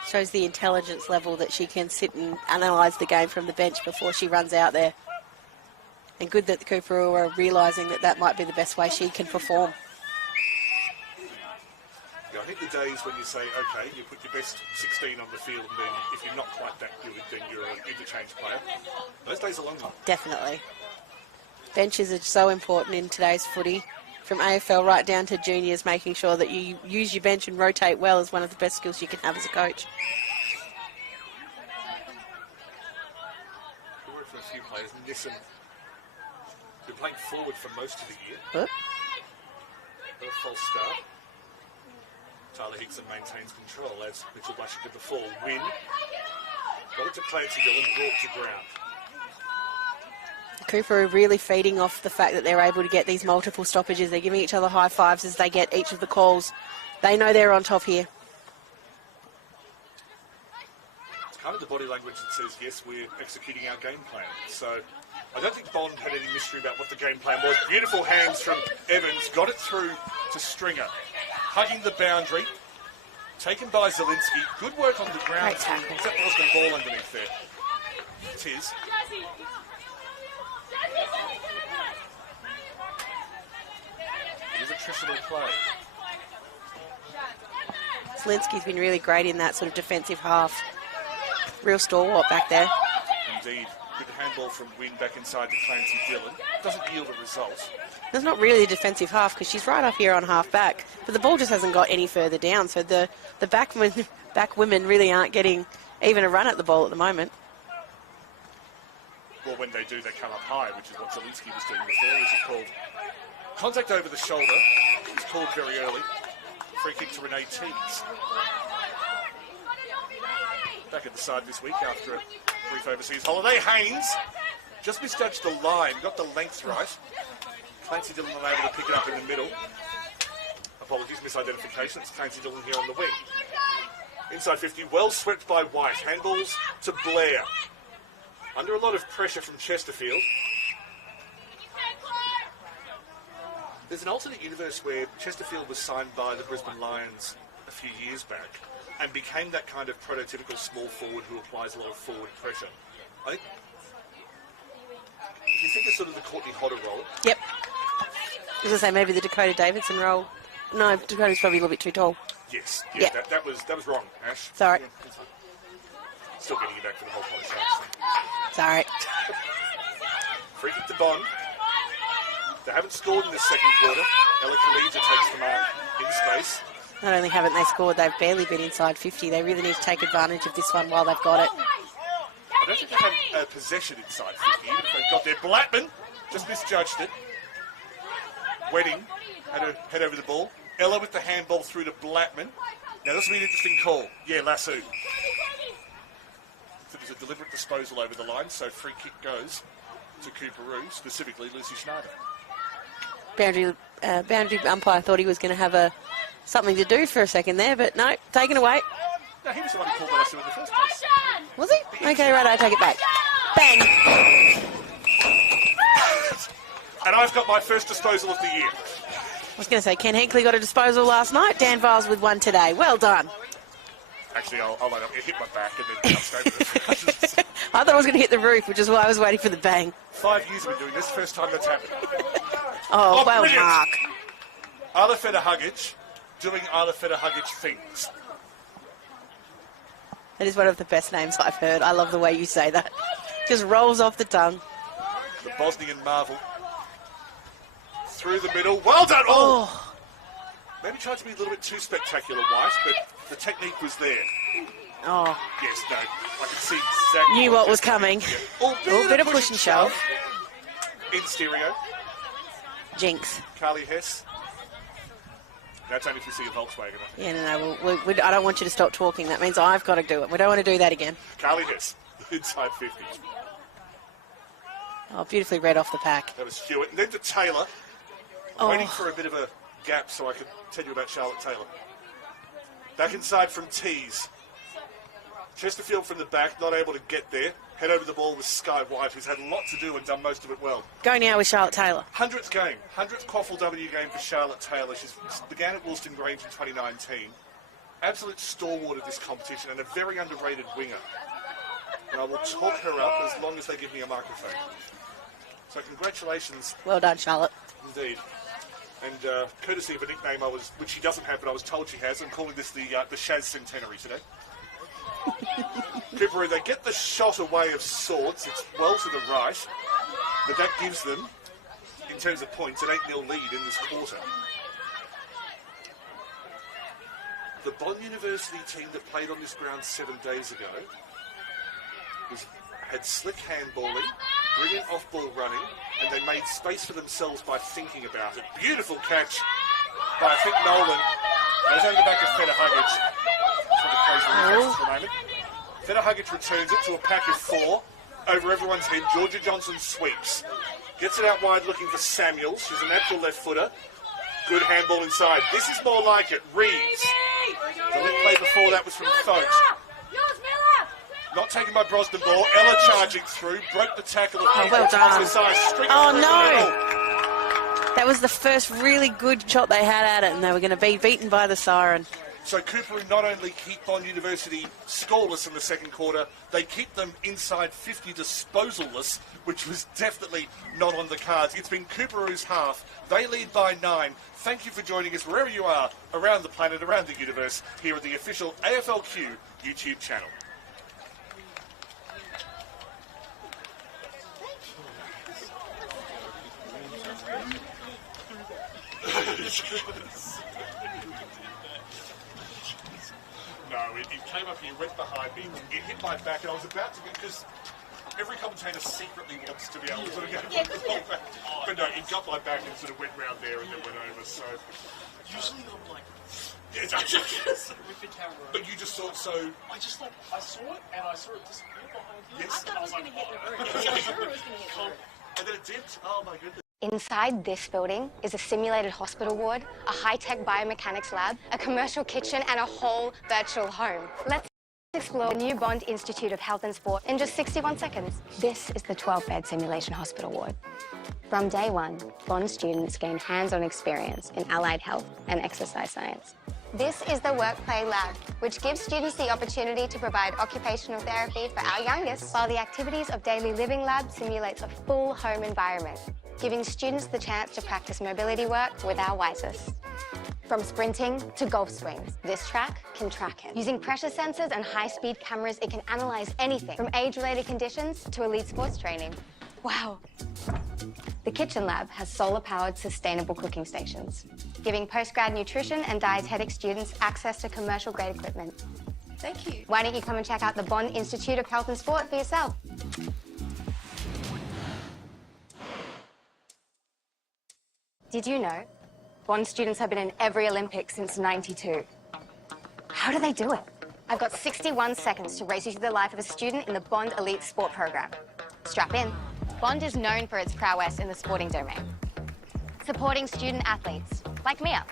Shows the intelligence level that she can sit and analyse the game from the bench before she runs out there. And good that the Cooperoo are realising that that might be the best way she can perform. Yeah, I think the days when you say, okay, you put your best 16 on the field, and then if you're not quite that good, then you're an interchange player. Those days are long gone. Definitely. Benches are so important in today's footy. From AFL right down to juniors, making sure that you use your bench and rotate well is one of the best skills you can have as a coach. We worked for a few players. Nissen, who've been playing forward for most of the year. Whoop. A false start. Tyler Hickson maintains control as Mitchell Blushing did the fall. Win. Got it to Clancy Dillon, brought to ground. Cooperoo really feeding off the fact that they're able to get these multiple stoppages. They're giving each other high fives as they get each of the calls. They know they're on top here. It's kind of the body language that says, yes, we're executing our game plan. So I don't think Bond had any mystery about what the game plan was. Beautiful hands from Evans. Got it through to Stringer. Hugging the boundary. Taken by Zielinski. Good work on the ground. Great tackle. Except there wasn't a ball underneath there. It is. It is attritional play. Zielinski's been really great in that sort of defensive half. Real stalwart back there. Indeed. Good handball from Wynn back inside to Clancy Dillon. Doesn't yield a result. There's not really a defensive half because she's right up here on half back, but the ball just hasn't got any further down. So the back women really aren't getting even a run at the ball at the moment. Well, when they do, they come up high, which is what Zielinski was doing before. This is called contact over the shoulder. It's called very early. Free kick to Renee Teagues. Back at the side this week after a brief overseas holiday. Haynes just misjudged the line, got the length right. Clancy Dillon unable to pick it up in the middle. Apologies, misidentification. It's Clancy Dillon here on the wing. Inside 50, well swept by White. Handballs to Blair. Under a lot of pressure from Chesterfield. There's an alternate universe where Chesterfield was signed by the Brisbane Lions a few years back and became that kind of prototypical small forward who applies a lot of forward pressure. I think, if you think of sort of the Courtney Hodder role. Yep. I was going to say maybe the Dakota Davidson role. No, Dakota's probably a little bit too tall. Yes, Yeah. that was wrong, Ash. Sorry. Still getting you back for the whole podcast. Sorry. Free kick to Bond. They haven't scored in the second quarter. Ella Khalija takes the mark in space. Not only haven't they scored, they've barely been inside 50. They really need to take advantage of this one while they've got it. I don't think they had possession inside 50, even if they've got there. Blackman just misjudged it. Wedding had her head over the ball. Ella with the handball through to Blackman. Now this will be an interesting call. Yeah, Lasso. So there's a deliberate disposal over the line, so free kick goes to Cooperoo, specifically Lucy Schneider. Boundary umpire thought he was going to have something to do for a second there, but no, taken away. No, he was the one who called the Lasso in the first place. Was he? Okay, right, I take it back. Bang! And I've got my first disposal of the year. I was going to say, Ken Hinkley got a disposal last night. Dan Viles with one today. Well done. Actually, I'll line up. It hit my back and then bounced over the I thought I was going to hit the roof, which is why I was waiting for the bang. 5 years I've been doing this. First time that's happened. Oh, well, brilliant. Mark. Arla Feder-Huggage doing Arla Feder-Huggage things. That is one of the best names I've heard. I love the way you say that. Just rolls off the tongue. The Bosnian marvel. Through the middle. Well done. Oh. Maybe tried to be a little bit too spectacular, White, but the technique was there. Oh. Yes, no. I could see exactly. Knew what was coming. Yeah. Oh, Bit of push and shove. In stereo. Jinx. Carly Hess. That's only if you see a Volkswagen. Yeah, no. I don't want you to stop talking. That means I've got to do it. We don't want to do that again. Carly Hess. Inside 50. Oh, beautifully read off the pack. That was Hewitt. And then to Taylor. Oh. Waiting for a bit of a gap so I could tell you about Charlotte Taylor. Back inside from Tees. Chesterfield from the back, not able to get there. Head over the ball with Sky White, who's had a lot to do and done most of it well. Go now with Charlotte Taylor. 100th game. 100th QAFLW game for Charlotte Taylor. She began at Wollston Grange in 2019. Absolute stalwart of this competition and a very underrated winger. And I will talk her up as long as they give me a microphone. So congratulations. Well done, Charlotte. Indeed. And courtesy of a nickname which she doesn't have, but I was told she has, I'm calling this the Shaz Centenary today. Cooperoo, they get the shot away of sorts. It's well to the right, but that gives them, in terms of points, an 8-0 lead in this quarter. The Bond University team that played on this ground 7 days ago had slick handballing, brilliant off-ball running, and they made space for themselves by thinking about it. Beautiful catch by, I think, Nolan. It was over the back of Feder-Huggage. For the moment. Feder-Huggage returns it to a pack of 4 over everyone's head. Georgia Johnson sweeps. Gets it out wide looking for Samuels. She's a natural left footer. Good handball inside. This is more like it. Reeves. The link play before that was from Thote. Not taken by Brosnan ball. Ella charging through. Broke the tackle of well done. Oh, no. That was the first really good shot they had at it, and they were going to be beaten by the siren. So Cooperoo not only keep Bond University scoreless in the second quarter, they keep them inside 50 disposalless, which was definitely not on the cards. It's been Cooperoo's half. They lead by 9. Thank you for joining us wherever you are around the planet, around the universe, here at the official AFLQ YouTube channel. No, it came up here, went behind me, it hit my back, and I was about to get, because every commentator secretly wants to be able to sort of go back. But no, it got my back and sort of went round there and then went over, so... Usually I'm like, Yes, with the camera. but you just thought so... I saw it and I saw it disappear behind you. Yes. I thought it was going to hit the roof. I was sure it was going to hit the roof. And then it dipped. Oh my goodness. Inside this building is a simulated hospital ward, a high-tech biomechanics lab, a commercial kitchen, and a whole virtual home. Let's explore the new Bond Institute of Health and Sport in just 61 seconds. This is the 12-bed simulation hospital ward. From day one, Bond students gain hands-on experience in allied health and exercise science. This is the Work-Play Lab, which gives students the opportunity to provide occupational therapy for our youngest, while the Activities of Daily Living Lab simulates a full home environment, giving students the chance to practice mobility work with our wisest. From sprinting to golf swings, this track can track it. Using pressure sensors and high-speed cameras, it can analyze anything from age-related conditions to elite sports training. Wow. The Kitchen Lab has solar-powered sustainable cooking stations, giving postgrad nutrition and dietetic students access to commercial-grade equipment. Thank you. Why don't you come and check out the Bond Institute of Health and Sport for yourself? Did you know Bond students have been in every Olympics since '92? How do they do it? I've got 61 seconds to race you through the life of a student in the Bond Elite Sport program. Strap in. Bond is known for its prowess in the sporting domain, supporting student athletes like Mia.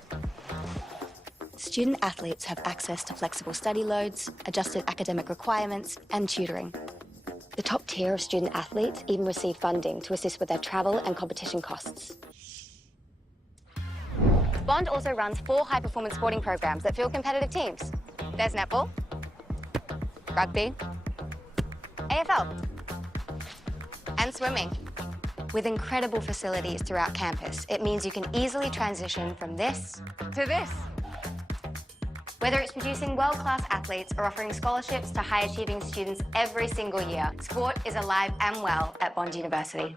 Student athletes have access to flexible study loads, adjusted academic requirements, and tutoring. The top tier of student athletes even receive funding to assist with their travel and competition costs. Bond also runs 4 high-performance sporting programs that field competitive teams. There's netball, rugby, AFL, and swimming. With incredible facilities throughout campus, it means you can easily transition from this to this. Whether it's producing world-class athletes or offering scholarships to high-achieving students every single year, sport is alive and well at Bond University.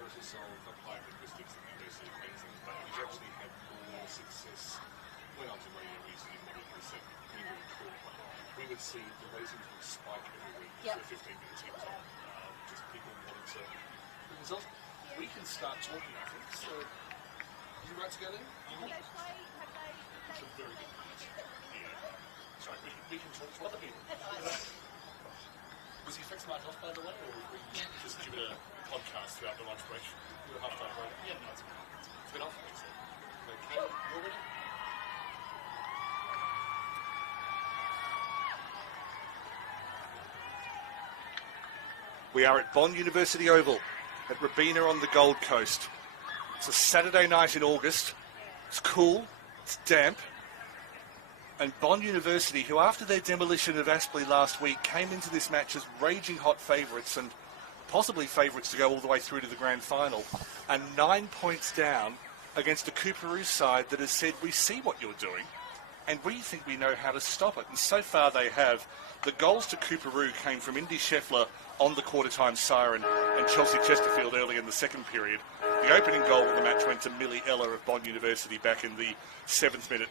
parents yourself applied linguistics at the University of Queensland, but he's actually had more success when I was in radio recently than what he said when he was in Coorparoo. We would see the ratings would spike every week for 15 minutes he was on. Just people wanting to bring themselves. We can start talking, I think. So, you right to go there? It's a very good point. Yeah. Sorry, we can talk to other people. Was he fixed Mark off, by the way, or were we just give it a podcast throughout the lunch break? Do a half-time break? Yeah, no, it's been off, so. Okay, you all ready? We are at Bond University Oval at Robina on the Gold Coast. It's a Saturday night in August. It's cool, it's damp. And Bond University, who after their demolition of Aspley last week, came into this match as raging hot favourites and possibly favourites to go all the way through to the grand final, are 9 points down against a Cooperoo side that has said, we see what you're doing and we think we know how to stop it. And so far they have. The goals to Cooperoo came from Indy Scheffler on the quarter-time siren and Chelsea Chesterfield early in the second period. The opening goal of the match went to Millie Eller of Bond University back in the 7th minute.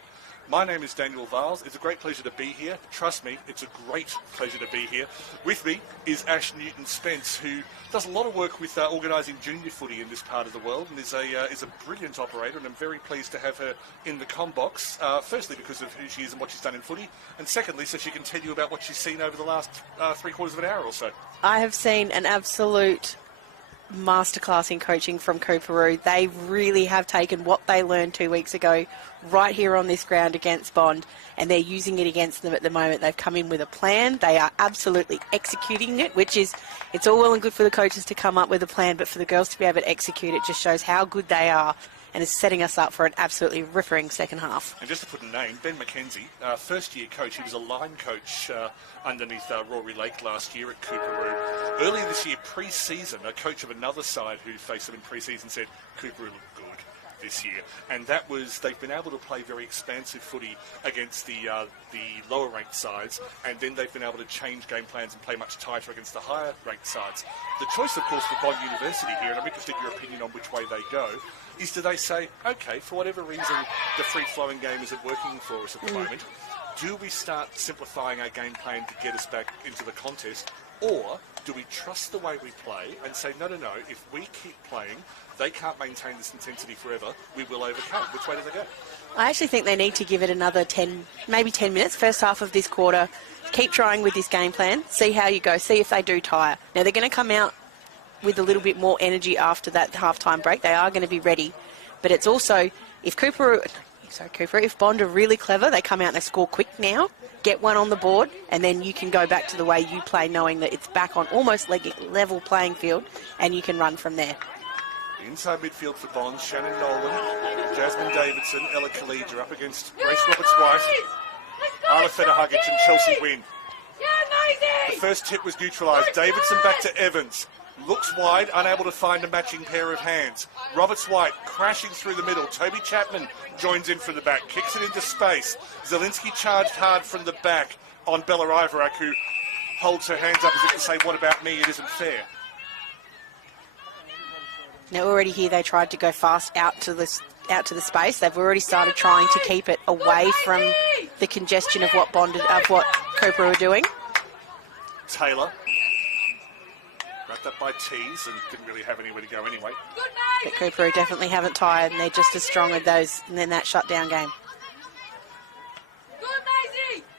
My name is Daniel Viles. It's a great pleasure to be here. Trust me, it's a great pleasure to be here. With me is Ash Newton-Spence, who does a lot of work with organising junior footy in this part of the world and is a brilliant operator, and I'm very pleased to have her in the combox, firstly because of who she is and what she's done in footy, and secondly so she can tell you about what she's seen over the last 3/4 of an hour or so. I have seen an absolute masterclass in coaching from Cooperoo. They really have taken what they learned 2 weeks ago right here on this ground against Bond, and they're using it against them at the moment. They've come in with a plan. They are absolutely executing it, which is, it's all well and good for the coaches to come up with a plan, but for the girls to be able to execute it just shows how good they are, and is setting us up for an absolutely ripping second half. And just to put a name, Ben McKenzie, first-year coach. He was a line coach underneath Rory Lake last year at Cooperoo. Earlier this year, pre-season, a coach of another side who faced them in pre-season said, Cooperoo looked good this year. And that was, they've been able to play very expansive footy against the lower-ranked sides, and then they've been able to change game plans and play much tighter against the higher-ranked sides. The choice, of course, for Bond University here, and I'm interested in your opinion on which way they go, is do they say, okay, for whatever reason, the free-flowing game isn't working for us at the moment, do we start simplifying our game plan to get us back into the contest, or do we trust the way we play and say, no, if we keep playing, they can't maintain this intensity forever, we will overcome. Which way do they go? I actually think they need to give it another 10, maybe 10 minutes, first half of this quarter, keep trying with this game plan, see how you go, see if they do tire. Now, they're going to come out with a little bit more energy after that half-time break. They are going to be ready. But it's also, if Bond are really clever, they come out and they score quick now, get one on the board, and then you can go back to the way you play, knowing that it's back on almost level playing field, and you can run from there. Inside midfield for Bond, Shannon Nolan, Jasmine Davidson, Ella Khalid are up against Grace Roberts-White, Arla Federhuggett and Chelsea Wynn. The first tip was neutralised. Davidson back to Evans. Looks wide, unable to find a matching pair of hands. Roberts-White crashing through the middle. Toby Chapman joins in from the back, kicks it into space. Zielinski charged hard from the back on Bella Ivarak, who holds her hands up as if to say, what about me? It isn't fair. Now already here they tried to go fast out to the space. They've already started trying to keep it away from the congestion of what Cooperoo are doing. Taylor. Wrapped up by tees and didn't really have anywhere to go anyway. But Cooperoo definitely haven't tired, and they're just as strong as those in that shutdown game.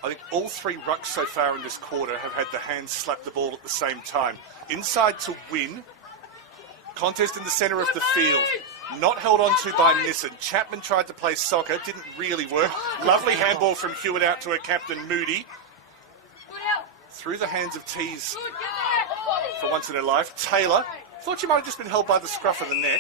I think all three rucks so far in this quarter have had the hands slap the ball at the same time. Inside to Win. Contest in the centre of the field. Not held on to by Nissen. Chapman tried to play soccer. Didn't really work. Lovely handball from Hewitt out to her captain, Moody. Through the hands of Tees for once in her life. Taylor. Thought she might have just been held by the scruff of the neck.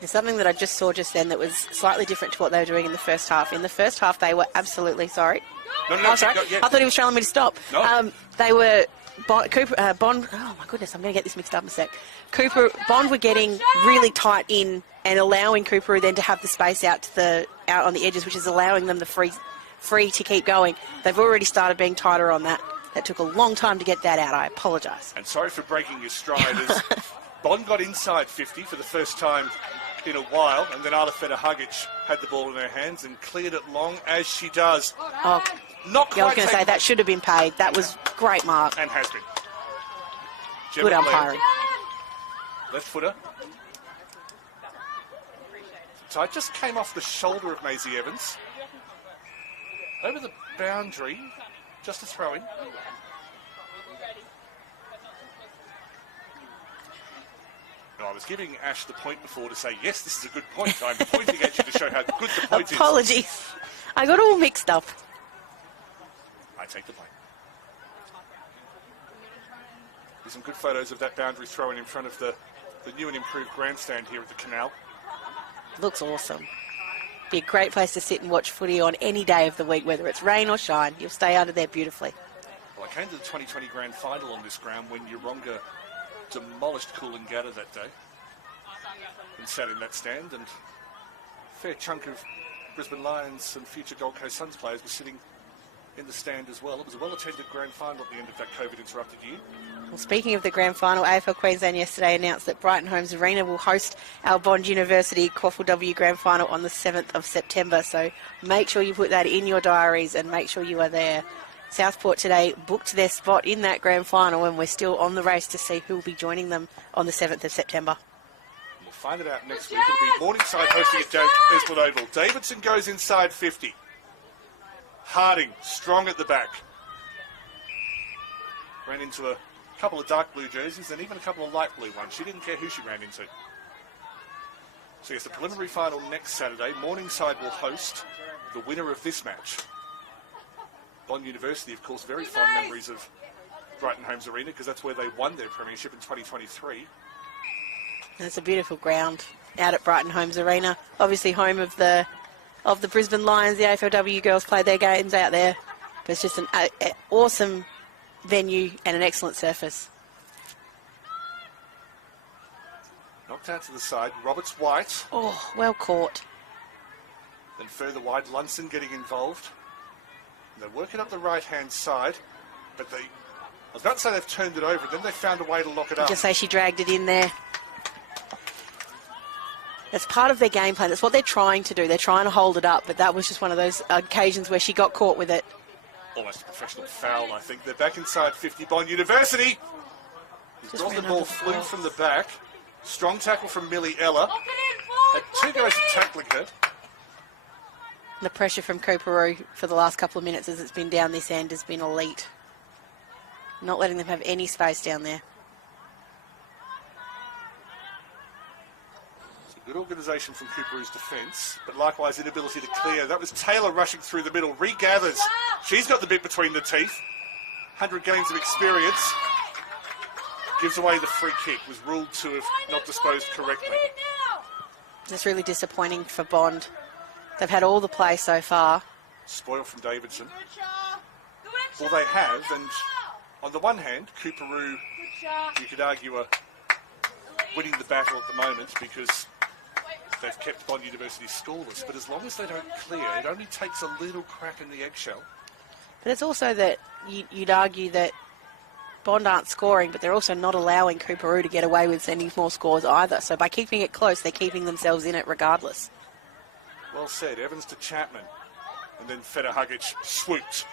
There's something that I just saw just then that was slightly different to what they were doing in the first half. In the first half, they were absolutely sorry. No, sorry. yeah. I thought he was telling me to stop. No. They were Bond. Oh my goodness, I'm going to get this mixed up in a sec. Bond were getting really tight in and allowing Cooperoo then to have the space out on the edges, which is allowing them the free to keep going. They've already started being tighter on that. That took a long time to get that out. I apologise. And sorry for breaking your stride as Bond got inside 50 for the first time in a while, and then Arla Feder-Hugic had the ball in her hands and cleared it long, as she does. Oh, Not quite yeah, I was going to say that should have been paid. That was great mark. And has been. Good Gemma umpiring. Blair, left footer. So it just came off the shoulder of Maisie Evans. Over the boundary, just a throw-in. I was giving Ash the point before to say, yes, this is a good point. I'm pointing at you to show how good the point is. Apologies. I got all mixed up. I take the blame. There's some good photos of that boundary throw-in in front of the new and improved grandstand here at the Canal. Looks awesome. Be a great place to sit and watch footy on any day of the week, whether it's rain or shine. You'll stay under there beautifully. Well, I came to the 2020 Grand Final on this ground when Yeronga demolished Coolangatta that day and sat in that stand, and a fair chunk of Brisbane Lions and future Gold Coast Suns players were sitting in the stand as well. It was a well-attended Grand Final at the end of that COVID-interrupted year. Well, speaking of the Grand Final, AFL Queensland yesterday announced that Brighton Homes Arena will host our Bond University QAFLW Grand Final on the 7th of September, so make sure you put that in your diaries and make sure you are there. Southport today booked their spot in that Grand Final, and we're still on the race to see who will be joining them on the 7th of September. We'll find it out next week. It'll be Morningside hosting at James Esmond Oval. Davidson goes inside 50. Harding, strong at the back. Ran into a couple of dark blue jerseys and even a couple of light blue ones. She didn't care who she ran into. So yes, the preliminary final next Saturday. Morningside will host the winner of this match. Bond University, of course, very fond memories of Brighton Homes Arena because that's where they won their premiership in 2023. And it's a beautiful ground out at Brighton Homes Arena. Obviously home of the Brisbane Lions. The AFLW girls play their games out there. But it's just an awesome venue and an excellent surface. Knocked out to the side. Roberts White. Oh, well caught. Then further wide, Lunson getting involved. They're working up the right-hand side, but I was about to say they've turned it over, then they found a way to lock it up. Just say she dragged it in there. That's part of their game plan. That's what they're trying to do. They're trying to hold it up, but that was just one of those occasions where she got caught with it. Almost a professional foul, I think. They're back inside 50. Bond University. The ball flew from the back. Strong tackle from Millie Ella. Had two guys tackling her. The pressure from Cooperoo for the last couple of minutes as it's been down this end has been elite. Not letting them have any space down there. It's a good organisation from Cooperoo's defence, but likewise inability to clear. That was Taylor rushing through the middle. Regathers. She's got the bit between the teeth. 100 games of experience. Gives away the free kick. Was ruled to have not disposed correctly. It's really disappointing for Bond. They've had all the play so far. Spoil from Davidson. Well, they have, and on the one hand, Cooperoo, you could argue, are winning the battle at the moment because they've kept Bond University scoreless. But as long as they don't clear, it only takes a little crack in the eggshell. But it's also that you'd argue that Bond aren't scoring, but they're also not allowing Cooperoo to get away with sending more scores either. So by keeping it close, they're keeping themselves in it regardless. Well said. Evans to Chapman. And then Feder-Hugic swooped.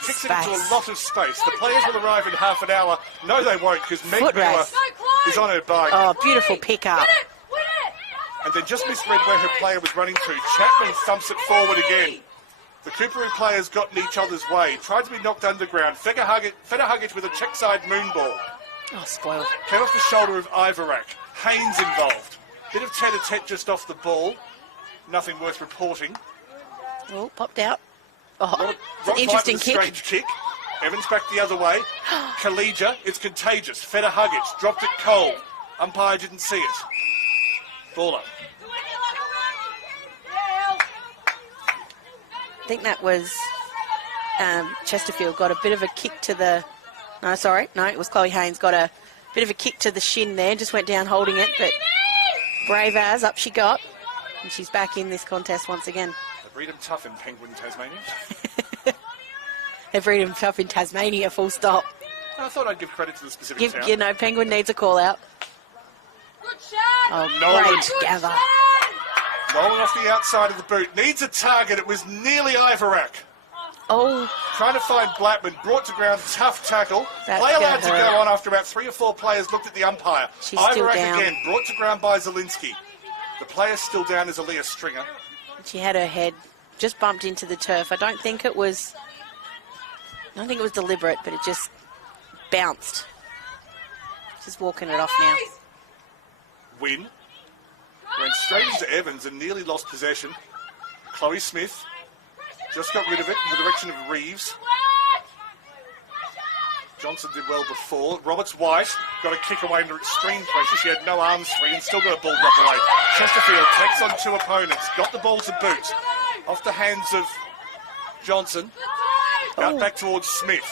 Kicks it Space. into a lot of space. The players will arrive in half an hour. No, they won't, because Meg Miller is on her bike. Oh, beautiful pick up. And then just misread where her player was running to. Chapman thumps it forward again. The Cooperoo players got in each other's way. Tried to be knocked underground. Feder-Hugic with a check side moon ball. Oh, spoiled. Came off the shoulder of Ivarak. Haynes involved. Bit of tete-a-tete just off the ball. Nothing worth reporting. Oh, popped out. Oh, it's an Rock interesting with a strange kick. Evans back the other way. Kalija, it's contagious. Feder-Hugic dropped it cold. Umpire didn't see it. Ball up. I think that was Chesterfield got a bit of a kick to the... No, sorry. No, it was Chloe Haynes. Got a bit of a kick to the shin there. Just went down holding it, but brave as, up she got. And she's back in this contest once again. They breed them tough in Penguin, Tasmania. They breed them tough in Tasmania, full stop. I thought I'd give credit to the specific town. You know, Penguin needs a call out. Oh, Nolan. great gather. Nolan off the outside of the boot. Needs a target. It was nearly Ivarak. Oh, Trying to find Blackman. Brought to ground. Tough tackle. That's Play allowed to gonna go hurt. on after about 3 or 4 players looked at the umpire. She's still Ivarak down. again. Brought to ground by Zielinski. The player's still down is Aaliyah Stringer. she had her head just bumped into the turf. I don't think it was deliberate, but it just bounced. Just walking it off now. Win. Went straight into Evans and nearly lost possession. Chloe Smith just got rid of it in the direction of Reeves. Johnson did well before. Roberts White got a kick away under extreme pressure. She had no arms free and still got a ball drop away. Chesterfield takes on 2 opponents. Got the ball to boot. Off the hands of Johnson. Out back towards Smith.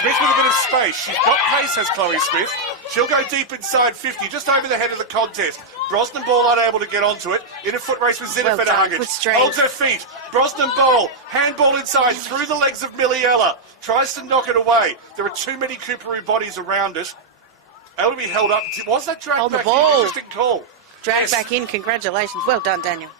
Smith with a bit of space. She's got pace, has Chloe Smith. She'll go deep inside 50, just over the head of the contest. Brosnan Ball unable to get onto it. In a foot race with Zinna Well done, with strength. Holds her feet. Brosnan Ball, handball inside, through the legs of Milliella. Tries to knock it away. There are too many Cooperoo bodies around it. Able to be held up. Was that dragged Hold the back ball. in? Interesting call. Dragged Yes. back in. Congratulations. Well done, Daniel.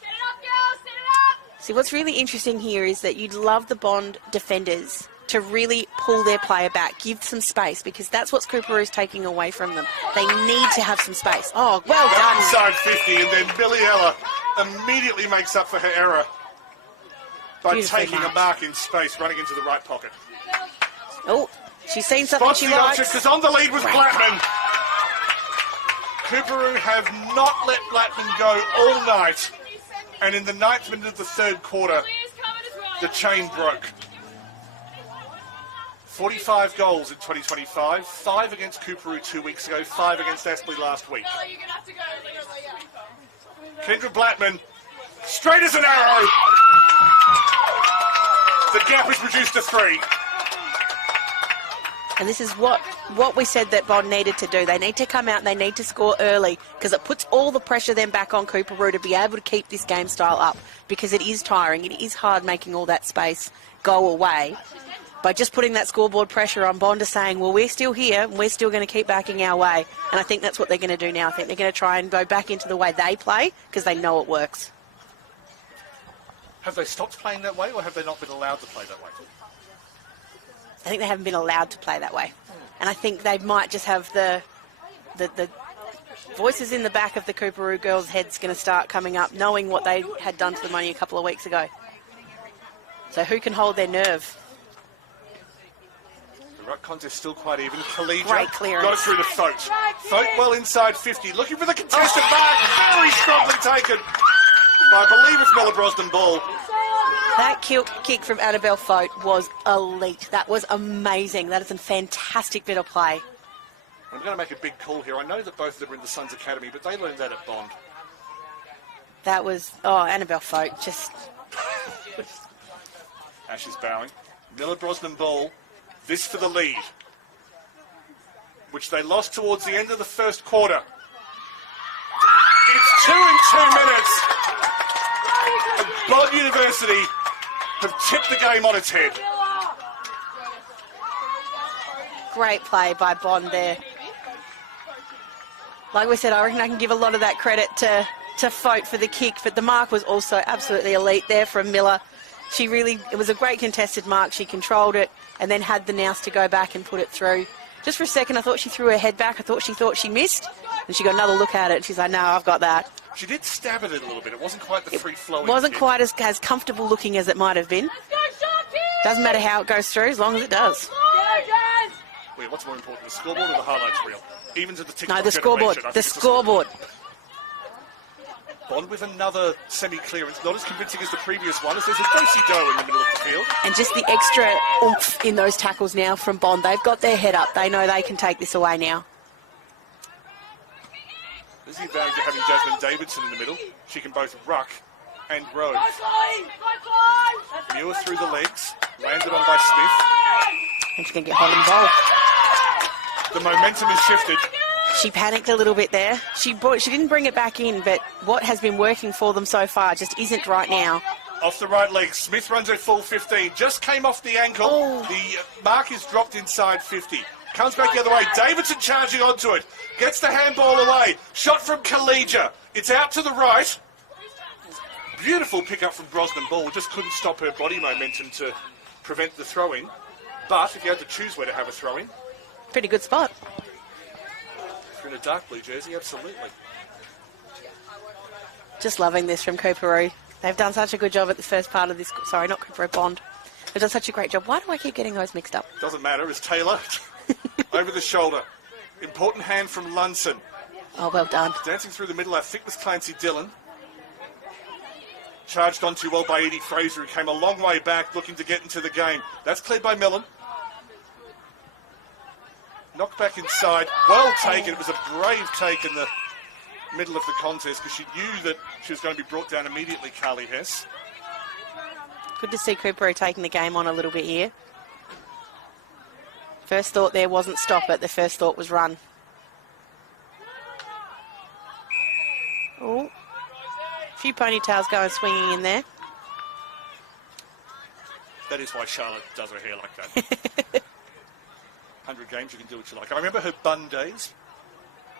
Set it up, girls. Set it up. See, what's really interesting here is that you'd love the Bond defenders to really pull their player back, give some space, because that's what Cooperoo's taking away from them. They need to have some space. Oh, well Back done. inside 50, and then Milliella immediately makes up for her error by Beautifully taking a marked. mark in space, running into the right pocket. Oh, she's seen something Spots she the option, likes. because on the lead was Blackman. Cooperoo have not let Blackman go all night, and in the 9th minute of the 3rd quarter, Clear's covered as well. the chain broke. 45 goals in 2025, 5 against Cooperoo 2 weeks ago, 5 against Aspley last week. Bella, you're gonna have to go. Kendra Blackman, straight as an arrow. The gap is reduced to 3. And this is what we said that Bond needed to do. They need to come out and they need to score early, because it puts all the pressure then back on Cooperoo to be able to keep this game style up, because it is tiring. It is hard making all that space go away. By just putting that scoreboard pressure on, Bond is saying, well, we're still here and we're still going to keep backing our way. And I think that's what they're going to do now. I think they're going to try and go back into the way they play, because they know it works. Have they stopped playing that way, or have they not been allowed to play that way? I think they haven't been allowed to play that way. And I think they might just have the voices in the back of the Cooperoo girls' heads going to start coming up, knowing what they had done to them only a couple of weeks ago. So who can hold their nerve? The ruck contest still quite even. Khalija Great clearance. got it through to Fote. Fote well inside 50, looking for the contested mark. Very strongly taken by, I believe it's Mella Brosnan Ball. That kick from Annabelle Fote was elite. That was amazing. That is a fantastic bit of play. I'm going to make a big call here. I know that both of them are in the Suns Academy, but they learned that at Bond. That was, Annabelle Fote, just... Ash is bowing. Miller Brosnan Ball. This for the lead, which they lost towards the end of the 1st quarter. It's 2 in 2 minutes. And Bond University have tipped the game on its head. Great play by Bond there. Like we said, I reckon I can give a lot of that credit to Fote for the kick, but the mark was also absolutely elite there from Miller. It was a great contested mark. She controlled it and then had the nous to go back and put it through. Just for a second, I thought she threw her head back. I thought she missed. And she got another look at it and she's like, no, I've got that. She did stab at it a little bit. It wasn't quite the free-flowing It wasn't kick. quite as comfortable looking as it might have been. Doesn't matter how it goes through, as long as it does. Wait, what's more important, the scoreboard or the highlights reel? Even to the TikTok No, the scoreboard. generation, I The think it's scoreboard. Bond with another semi-clearance, not as convincing as the previous one, as there's a do-si-do in the middle of the field. And just the extra oomph in those tackles now from Bond. They've got their head up. They know they can take this away now. There's the advantage of having Jasmine Davidson in the middle. She can both ruck and rove. Muir through the legs, landed on by Smith. And she's going to get hot and bold. The momentum is shifted. She panicked a little bit there. She didn't bring it back in, but what has been working for them so far just isn't right now. Off the right leg, Smith runs her full 15. Just came off the ankle. Oh. The mark is dropped inside 50. Comes back the other way. Davidson charging onto it. Gets the handball away. Shot from Khalija. It's out to the right. Beautiful pick-up from Brosnan Ball. Just couldn't stop her body momentum to prevent the throw-in. But if you had to choose where to have a throw-in... Pretty good spot. If you're in a dark blue jersey, absolutely. Just loving this from Cooperoo. They've done such a good job at the first part of this... Sorry, not Cooperoo, Bond. They've done such a great job. Why do I keep getting those mixed up? Doesn't matter. It's Taylor. Over the shoulder. Important hand from Lunson. Oh, well done. Dancing through the middle, I think was Clancy Dillon. Charged on too well by Edie Fraser, who came a long way back looking to get into the game. That's cleared by Mellon. Knocked back inside. Well taken. It was a brave take in the middle of the contest because she knew that she was going to be brought down immediately, Carly Hess. Good to see Cooperoo taking the game on a little bit here. First thought there wasn't stop it. The first thought was run. Oh, a few ponytails going swinging in there. That is why Charlotte does her hair like that. 100 games, you can do what you like. I remember her bun days,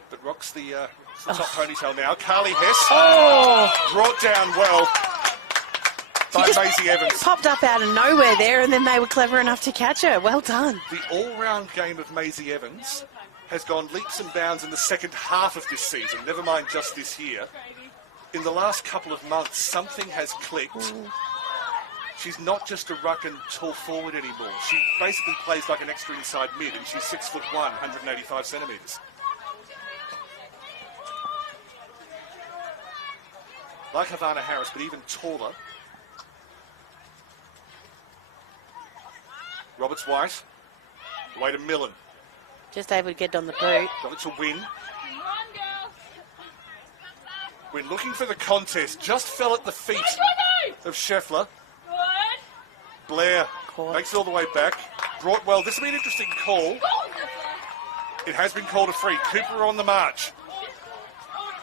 but rocks the top ponytail now. Carly Hess brought down well by Maisie Evans. Popped up out of nowhere there, and then they were clever enough to catch her. Well done. The all-round game of Maisie Evans has gone leaps and bounds in the second half of this season, never mind just this year. In the last couple of months, something has clicked. She's not just a ruck and tall forward anymore. She basically plays like an extra inside mid, and she's 6'1", 185 centimetres. Like Havana Harris, but even taller. Roberts White, away to Millen. Just able to get on the boot. Got it to Wynn. Wynn looking for the contest, just fell at the feet of Scheffler. Blair makes it all the way back. Brought well. This will be an interesting call. It has been called a free. Cooper on the march.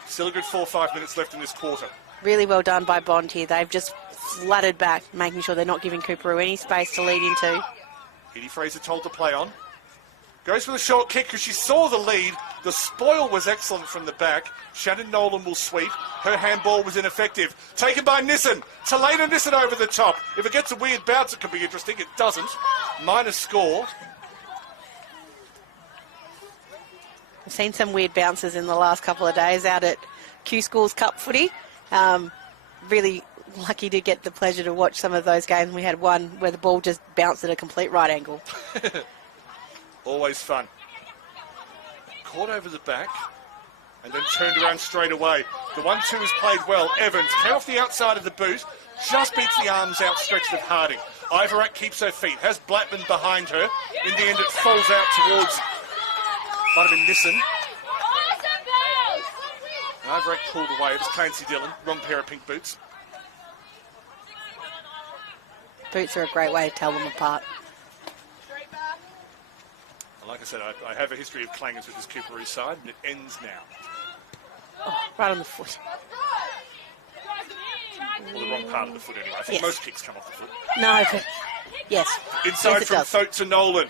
Still a good 4 or 5 minutes left in this quarter. Really well done by Bond here. They've just flooded back, making sure they're not giving Cooperoo any space to lead into. Edie Fraser told to play on. Goes for the short kick because she saw the lead. The spoil was excellent from the back. Shannon Nolan will sweep. Her handball was ineffective. Taken by Nissen. Talena Nissen over the top. If it gets a weird bounce, it could be interesting. It doesn't. Minus score. We've seen some weird bounces in the last couple of days out at Q School's Cup footy. Really lucky to get the pleasure to watch some of those games. We had one where the ball just bounced at a complete right angle. Always fun. Caught over the back and then turned around straight away. The 1-2 is played well. Evans came off the outside of the boot, just beats the arms outstretched of Harding. Ivorak keeps her feet, has Blackman behind her. In the end, it falls out towards, might have been Nissen. Ivorak pulled away. It was Clancy Dillon. Wrong pair of pink boots. Boots are a great way to tell them apart. Like I said, I have a history of clangers with this Cooperoo side, and it ends now. Oh, right on the foot. Well, the wrong part of the foot anyway. I think most kicks come off the foot. No, but yes. Inside yes, from Thote to Nolan.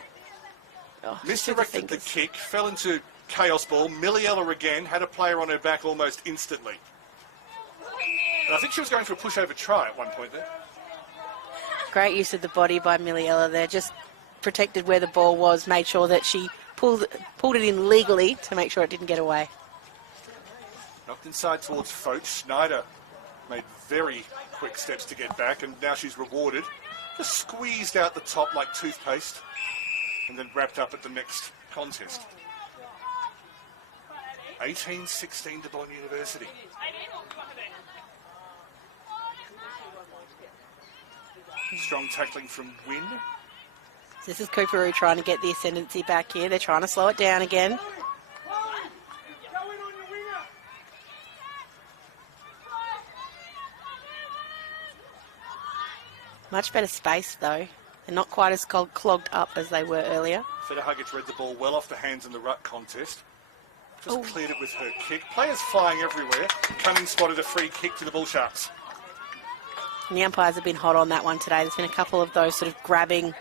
Oh, Misdirected the kick, fell into chaos ball. Milliella again, had a player on her back almost instantly. And I think she was going for a pushover try at one point there. Great use of the body by Milliella there. Just protected where the ball was, made sure that she pulled it in legally to make sure it didn't get away. Knocked inside towards Foch. Schneider made very quick steps to get back, and now she's rewarded. Just squeezed out the top like toothpaste, and then wrapped up at the next contest. 18-16 to Bond University. Strong tackling from Wynn. This is Cooperoo trying to get the ascendancy back here. They're trying to slow it down again. Much better space, though. They're not quite as clogged up as they were earlier. Federhuggett read the ball well off the hands in the ruck contest. Just cleared it with her kick. Players flying everywhere. Cummings spotted a free kick to the Bull Sharks. And the umpires have been hot on that one today. There's been a couple of those sort of grabbing,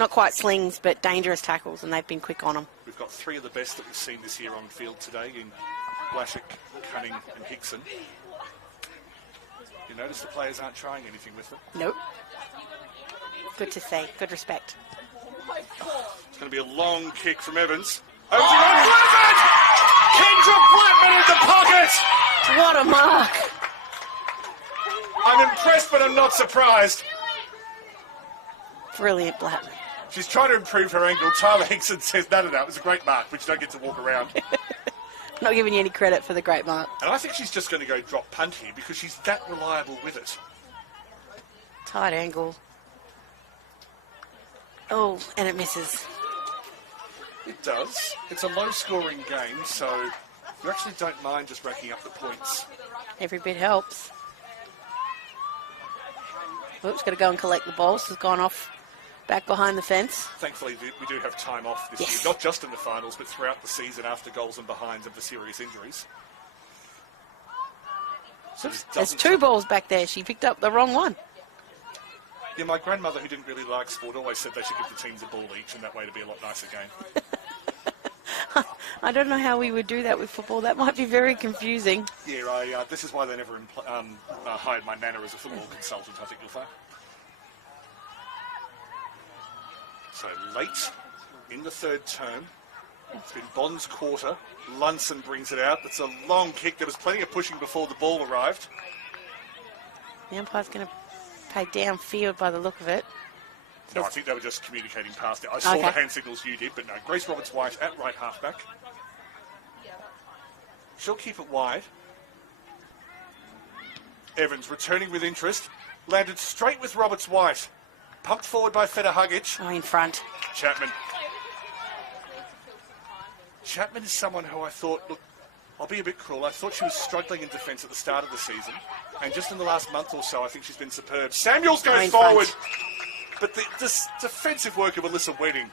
not quite slings, but dangerous tackles, and they've been quick on them. We've got 3 of the best that we've seen this year on field today in Blashick, Cunning and Hickson. You notice the players aren't trying anything with them. Nope. Good to see. Good respect. It's going to be a long kick from Evans. Over to Blackman! Kendra Blackman in the pocket! What a mark! I'm impressed, but I'm not surprised. Brilliant, Blackman. She's trying to improve her angle. Tyler Hickson says, no, it was a great mark, but you don't get to walk around. Not giving you any credit for the great mark. And I think she's just going to go drop punt here because she's that reliable with it. Tight angle. Oh, and it misses. It does. It's a low-scoring game, so you actually don't mind just racking up the points. Every bit helps. Oops, got to go and collect the ball. So it's gone off back behind the fence. Thankfully, we do have time off this Yes. year, not just in the finals, but throughout the season after goals and behinds and for serious injuries. So this There's doesn't- 2 balls back there. She picked up the wrong one. Yeah, my grandmother, who didn't really like sport, always said they should give the teams a ball each, and that way it'd be a lot nicer game. I don't know how we would do that with football. That might be very confusing. Yeah, this is why they never hired my nana as a football consultant, I think you'll find. So late in the 3rd term, it's been Bond's quarter. Lunson brings it out. It's a long kick. There was plenty of pushing before the ball arrived. The umpire's going to pay downfield by the look of it. No, I think they were just communicating past it. I saw Okay. the hand signals you did, but no. Grace Roberts-White at right halfback. She'll keep it wide. Evans returning with interest. Landed straight with Roberts-White. Pumped forward by Feta Hugic. Oh, in front. Chapman. Chapman is someone who I thought, look, I'll be a bit cruel. I thought she was struggling in defence at the start of the season. And just in the last month or so, I think she's been superb. Samuels goes in front. forward. But this defensive work of Alyssa Wedding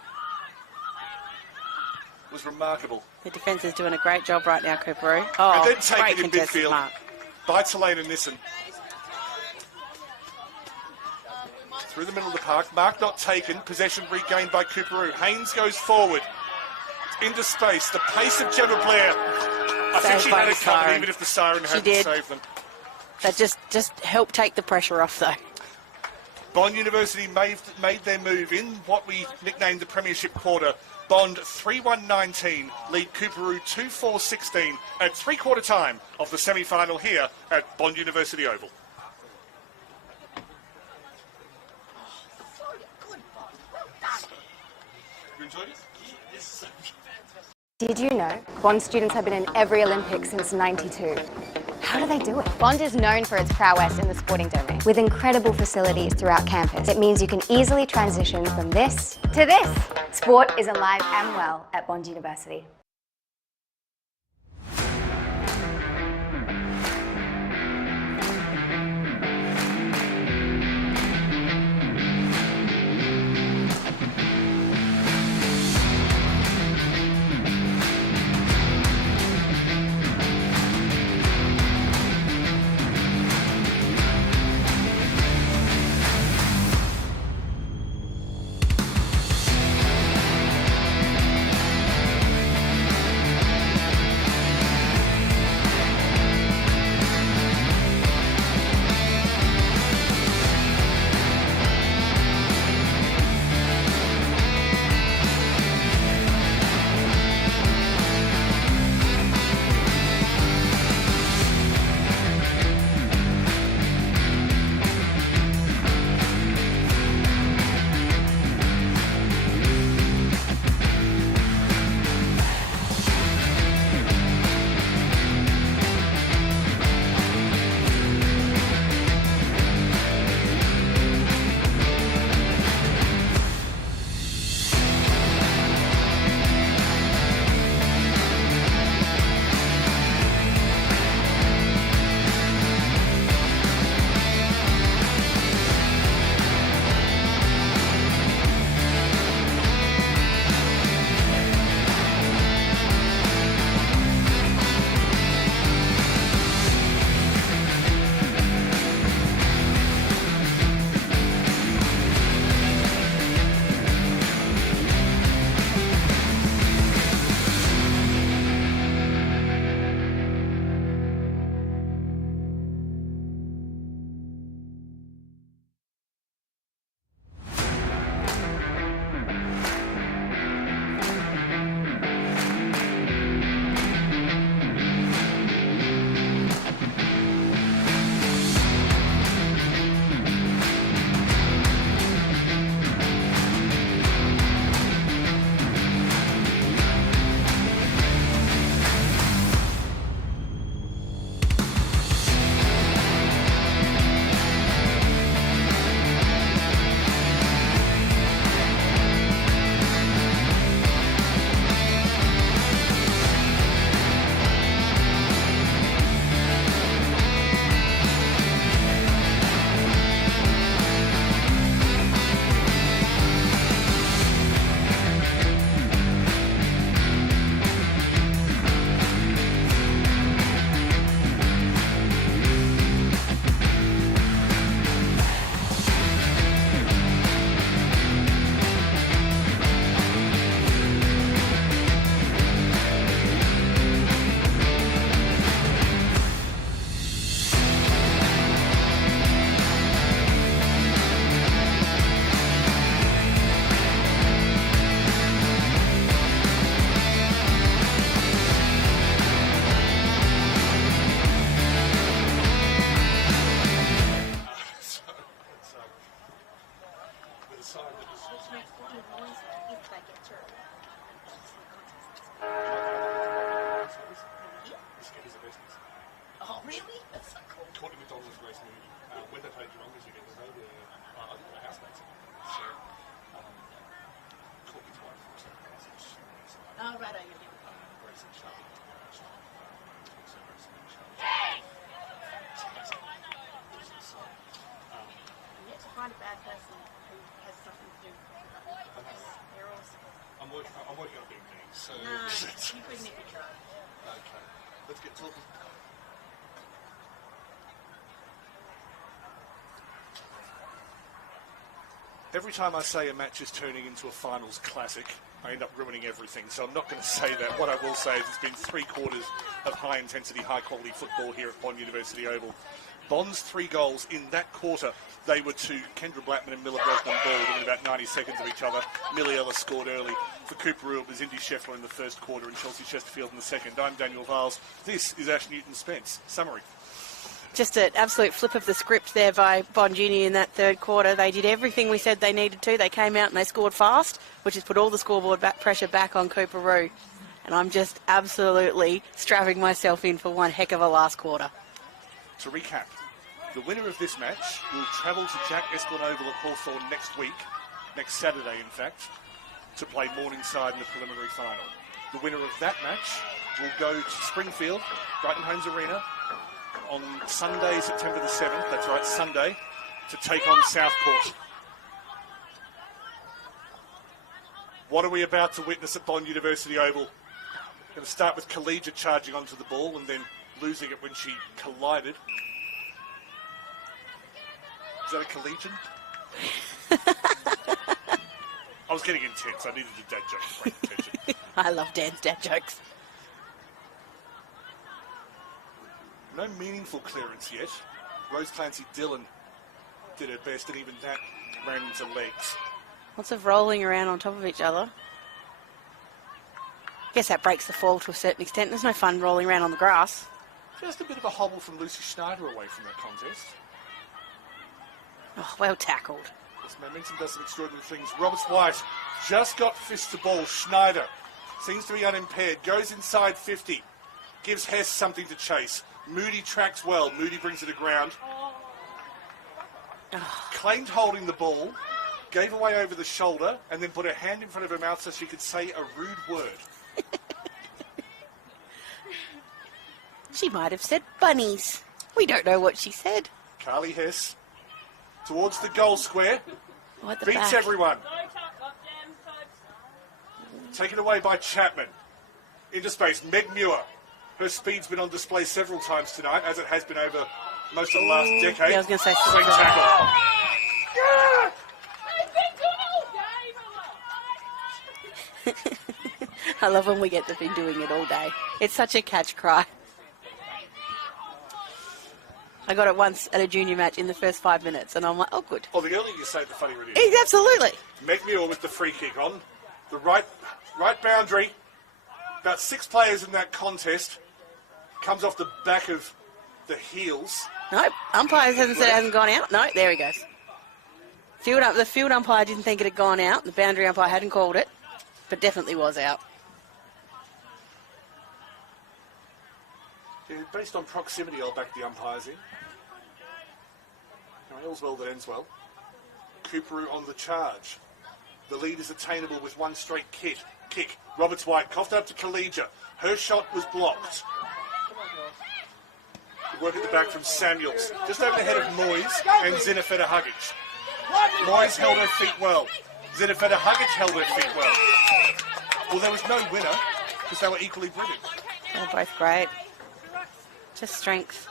was remarkable. The defence is doing a great job right now, Cooperoo. Oh, And then great taken in contested midfield mark. by Talena Nissen. Through the middle of the park. Mark not taken. Possession regained by Cooperoo. Haynes goes forward. Into space. The pace of Gemma Blair. I think Saved she by had the it covered siren. even if the siren hadn't did. saved them. That just helped take the pressure off, though. Bond University made their move in what we nicknamed the Premiership Quarter. Bond 3-1-19, lead Cooperoo 2-4-16 at three-quarter time of the semi-final here at Bond University Oval. You enjoyed it? Did you know Bond students have been in every Olympics since '92? How do they do it? Bond is known for its prowess in the sporting domain. With incredible facilities throughout campus, it means you can easily transition from this to this. Sport is alive and well at Bond University. inside that is... Which makes one of noise if they get through. This kid is the business. Oh, really? That's so cool. Courtney McDonald's race movie. When they played Geelong together, they were, I think they were housemates. So, Courtney's wife was a passage. Oh, right, I get it. Racing Charlotte. Yet to find a bad person who has something to do with it. They're awesome. I'm working on being me, so... No, you couldn't even try. Okay, let's get talking. Every time I say a match is turning into a finals classic, I end up ruining everything. So I'm not going to say that. What I will say is it's been 3 quarters of high-intensity, high-quality football here at Bond University Oval. Bond's 3 goals in that quarter, they were to Kendra Blackman and Miller Brosnan Ball within about 90 seconds of each other. Millie Ellis scored early. For Cooperoo, it was Indy Scheffler in the first quarter and Chelsea Chesterfield in the second. I'm Daniel Viles. This is Ash Newton-Spence. Summary. Just an absolute flip of the script there by Bond Uni in that third quarter. They did everything we said they needed to. They came out and they scored fast, which has put all the scoreboard pressure back on Cooperoo. And I'm just absolutely strapping myself in for one heck of a last quarter. To recap, the winner of this match will travel to Jack Esplin Oval at Hawthorn next week, next Saturday in fact, to play Morningside in the preliminary final. The winner of that match will go to Springfield, Brighton Homes Arena, on Sunday, September the 7th, that's right, Sunday, to take on Southport. What are we about to witness at Bond University Oval? Going to start with Collegiate charging onto the ball and then losing it when she collided. Is that a collegian? I was getting intense. I needed a dad joke to break the tension. I love Dan's dad jokes. No meaningful clearance yet. Rose Clancy Dillon did her best, and even that ran into legs. Lots of rolling around on top of each other. Guess that breaks the fall to a certain extent. There's no fun rolling around on the grass. Just a bit of a hobble from Lucy Schneider away from that contest. Oh, well tackled. This momentum does some extraordinary things. Roberts White just got fist to ball. Schneider seems to be unimpaired. Goes inside 50. Gives Hess something to chase. Moody tracks well. Moody brings it to ground. Claimed holding the ball. Gave away over the shoulder and then put her hand in front of her mouth so she could say a rude word. She might have said bunnies. We don't know what she said. Carly Hess towards the goal square. Oh, at the Beats back. everyone. Taken away by Chapman. Into space. Meg Muir. Her speed's been on display several times tonight, as it has been over most of the last decade. Yeah, I was going to say Swing tackle. I love when we get to be doing it all day. It's such a catch cry. I got it once at a junior match in the first 5 minutes, and I'm like, oh, good. Oh, the earlier you say, the funnier it is. Absolutely. Meg Muir with the free kick on the right boundary. About 6 players in that contest. Comes off the back of the heels. Nope. Umpire hasn't said it hasn't gone out. No, there he goes. The field umpire didn't think it had gone out. The boundary umpire hadn't called it, but definitely was out. Yeah, based on proximity, I'll back the umpires in. Now, all's well that ends well. Cooperoo on the charge. The lead is attainable with one straight kick. Roberts White coughed up to Collegiate. Her shot was blocked. Work at the back from Samuels. Just over the head of Moyes and Zinafeta Huggage. Moyes held her feet well. Zinafeta Huggage held her feet well. Well, there was no winner because they were equally brilliant. They're both great. Just strength.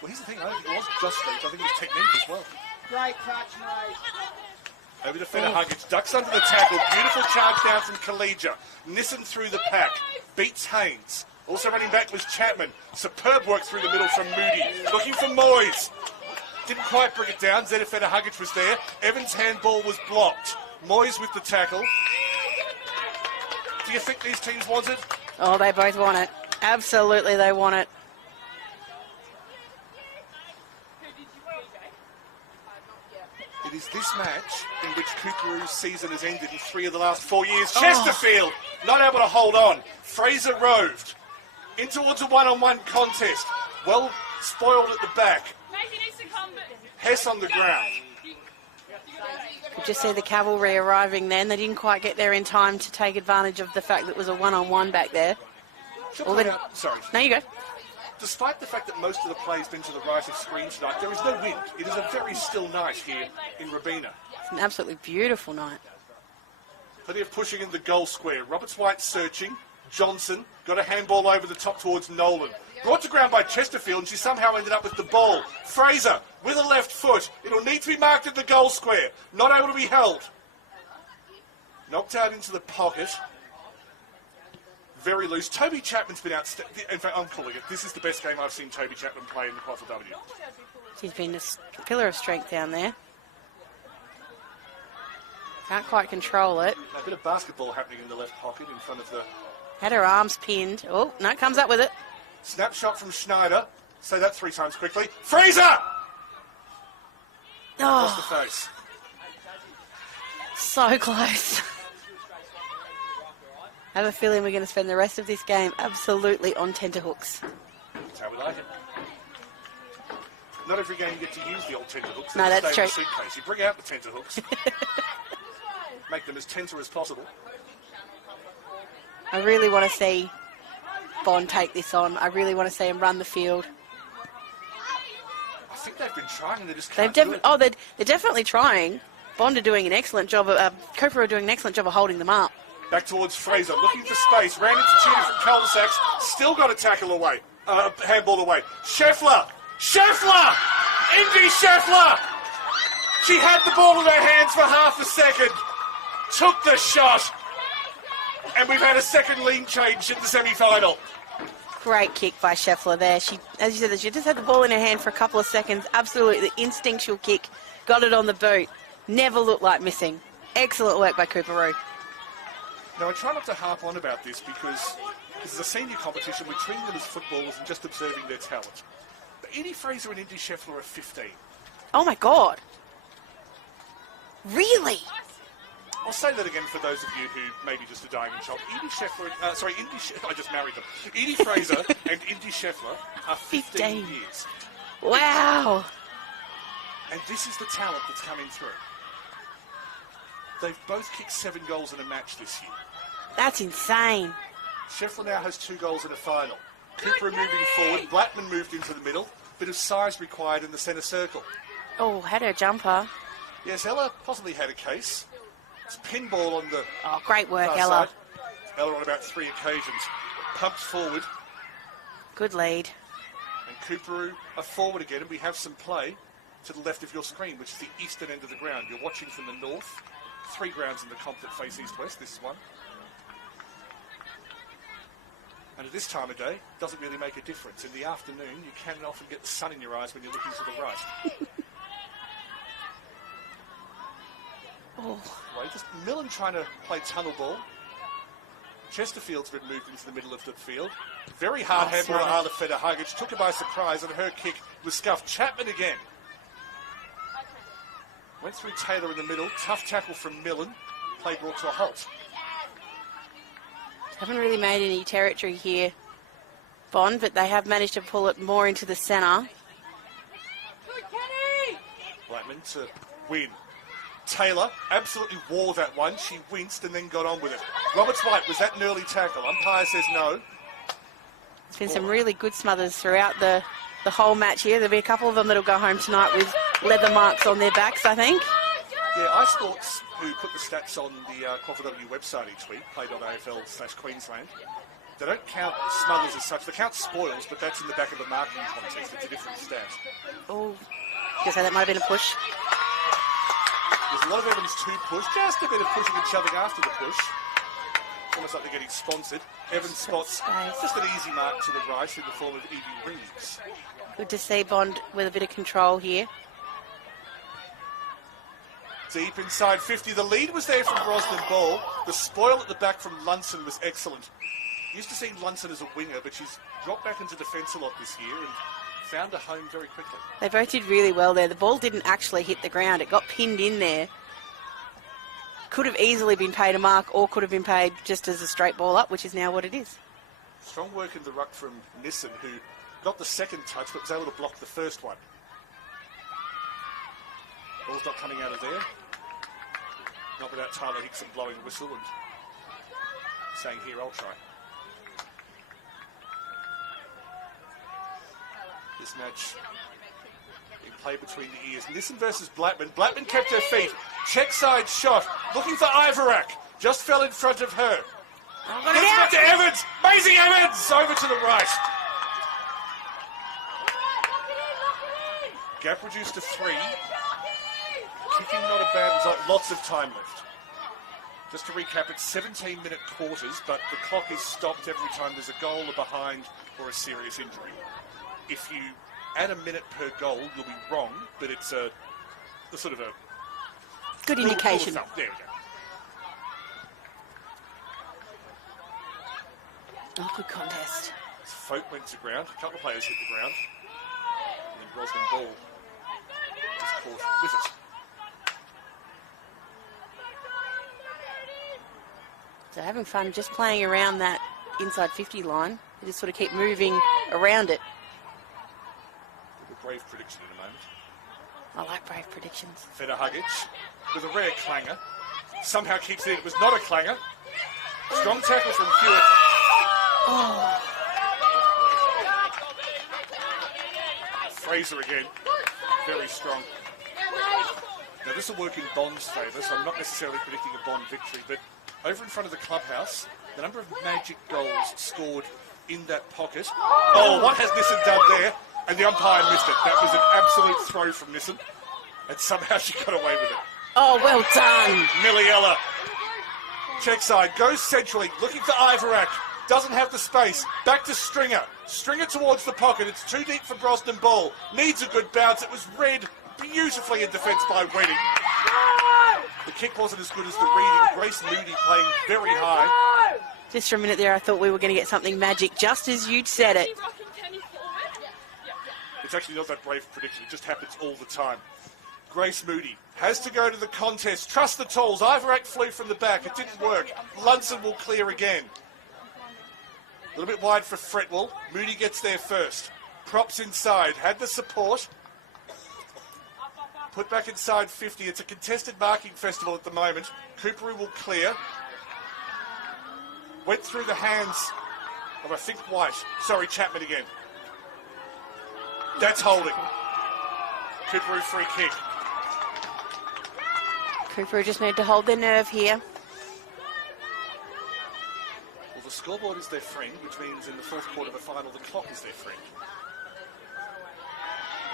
Well, here's the thing. I don't think it was just strength. I think it was technique as well. Great touch, mate. Over to Feta Huggage. Ducks under the tackle. Beautiful charge down from Collegiate. Nissen through the pack. Beats Haynes. Also running back was Chapman. Superb work through the middle from Moody. Looking for Moyes. Didn't quite bring it down. Zenifeta Huggage was there. Evans' handball was blocked. Moyes with the tackle. Do you think these teams want it? Oh, they both want it. Absolutely, they want it. It is this match in which Cooperoo's season has ended in 3 of the last 4 years. Chesterfield not able to hold on. Fraser roved in towards a one-on-one contest. Well spoiled at the back. Hess on the ground. Could just see the cavalry arriving then. They didn't quite get there in time to take advantage of the fact that it was a one-on-one back there. Sorry. There you go. Despite the fact that most of the play has been to the right of screen tonight, there is no wind. It is a very still night here in Robina. It's an absolutely beautiful night. Plenty of pushing in the goal square. Roberts White searching. Johnson got a handball over the top towards Nolan. Brought to ground by Chesterfield, and she somehow ended up with the ball. Fraser with a left foot. It'll need to be marked in the goal square. Not able to be held. Knocked out into the pocket. Very loose. Toby Chapman's been outstanding. In fact, I'm calling it. This is the best game I've seen Toby Chapman play in the QAFLW. She's been a pillar of strength down there. Can't quite control it. A bit of basketball happening in the left pocket in front of the... Had her arms pinned. Oh, no, comes up with it. Snapshot from Schneider. Say that 3 times quickly. Fraser! Across the face. So close. I have a feeling we're going to spend the rest of this game absolutely on tenterhooks. That's how we like it. Not every game you get to use the old tenterhooks. No, that's true. Suitcase. You bring out the tenterhooks. Make them as tenter as possible. I really want to see Bond take this on. I really want to see him run the field. I think they've been trying and they just can't do it. They're definitely trying. Bond are doing an excellent job of... Cooperoo are doing an excellent job of holding them up. Back towards Fraser, looking for space. Ran into Tudor from cul-de-sacs. Still got a tackle away. Handball away. Scheffler! Indy Scheffler! She had the ball in her hands for half a second. Took the shot. And we've had a second lean change in the semi-final. Great kick by Scheffler there. She, as you said, she just had the ball in her hand for a couple of seconds. Absolutely instinctual kick. Got it on the boot. Never looked like missing. Excellent work by Cooperoo. Now, I try not to harp on about this because this is a senior competition. We're treating them as footballers and just observing their talent. But Edie Fraser and Indy Scheffler are 15. Oh, my God. Really? I'll say that again for those of you who may be just a diamond shop. I just married them. Edie Fraser and Indy Scheffler are 15 years. Wow. And this is the talent that's coming through. They've both kicked 7 goals in a match this year. That's insane. Scheffler now has 2 goals in a final. Cooperoo moving forward. Blackman moved into the middle. Bit of size required in the centre circle. Oh, had her jumper. Yes, Ella possibly had a case. It's pinball on the great work, far Ella. side. Ella on about 3 occasions. Pumps forward. Good lead. And Cooperoo are forward again, and we have some play to the left of your screen, which is the eastern end of the ground. You're watching from the north. 3 grounds in the comp that face east-west. This is one. And at this time of day, it doesn't really make a difference. In the afternoon, you can often get the sun in your eyes when you're looking to the right. Just Millen trying to play tunnel ball. Chesterfield's been moved into the middle of the field. Very hard handball to Arla Feder-Hagic. Took her by surprise, and her kick was scuffed. Chapman again. Went through Taylor in the middle. Tough tackle from Millen. Play brought to a halt. Haven't really made any territory here, Bond, but they have managed to pull it more into the centre. Blackman to win. Taylor absolutely wore that one. She winced and then got on with it. Roberts White, was that an early tackle? Umpire says no. There's been some really good smothers throughout the whole match here. There'll be a couple of them that'll go home tonight with leather marks on their backs, I think. Yeah, iSports, who put the stats on the QAFLW website each week, play.afl/Queensland, they don't count smothers as such. They count spoils, but that's in the back of a marking contest. It's a different stat. Oh, you say that might have been a push. There's a lot of evidence to push, just a bit of pushing and shoving after the push. Almost like they're getting sponsored. Evans spots just an easy mark to the right in the form of Evie Reeves. Good to see Bond with a bit of control here. Deep inside 50. The lead was there from Brosnan Ball. The spoil at the back from Lunson was excellent. Used to see Lunson as a winger, but she's dropped back into defence a lot this year and found a home very quickly. They both did really well there. The ball didn't actually hit the ground. It got pinned in there. Could have easily been paid a mark or could have been paid just as a straight ball up, which is now what it is. Strong work in the ruck from Nissen, who got the second touch but was able to block the first one. Ball's not coming out of there. Not without Tyler Hickson blowing a whistle and saying, here, I'll try. This match in play between the ears. Nissen versus Blackman. Blackman kept her feet. Check side shot. Looking for Ivorak. Just fell in front of her. Gets back to Evans. Maisie Evans over to the right. Gap reduced to 3. Kicking not a bad result. Lots of time left. Just to recap, it's 17-minute quarters, but the clock is stopped every time there's a goal, a behind, or a serious injury. If you add a minute per goal, you'll be wrong, but it's a sort of a good indication. There we go. Oh, good contest. Folk went to ground. A couple of players hit the ground. And then Brosnan Ball just caught with it. So having fun just playing around that inside 50 line. They just sort of keep moving around it. A brave prediction in a moment. I like brave predictions. Feda Hugic with a rare clanger. Somehow keeps it in. It was not a clanger. Strong tackle from Hewitt. Oh. Fraser again. Very strong. Now this will work in Bond's favour, so I'm not necessarily predicting a Bond victory, but over in front of the clubhouse, the number of magic goals scored in that pocket. Oh, what has Nissen done there? And the umpire missed it. That was an absolute throw from Nissen. And somehow she got away with it. Oh, well done. Milliella. Check side. Goes centrally. Looking for Ivorak. Doesn't have the space. Back to Stringer. Stringer towards the pocket. It's too deep for Brosnan Ball. Needs a good bounce. It was read beautifully in defence by Wedding. The kick wasn't as good as the reading. Grace Moody playing very high. Just for a minute there, I thought we were going to get something magic, just as you'd said it. It's actually not that brave prediction. It just happens all the time. Grace Moody has to go to the contest. Trust the tools. Ivorak flew from the back. It didn't work. Lunson will clear again. A little bit wide for Fretwell. Moody gets there first. Props inside. Had the support. Put back inside 50. It's a contested marking festival at the moment. Cooperoo will clear. Went through the hands of, I think, White. Sorry, Chapman again. That's holding. Cooperoo free kick. Cooperoo just need to hold their nerve here. Well, the scoreboard is their friend, which means in the fourth quarter of the final, the clock is their friend.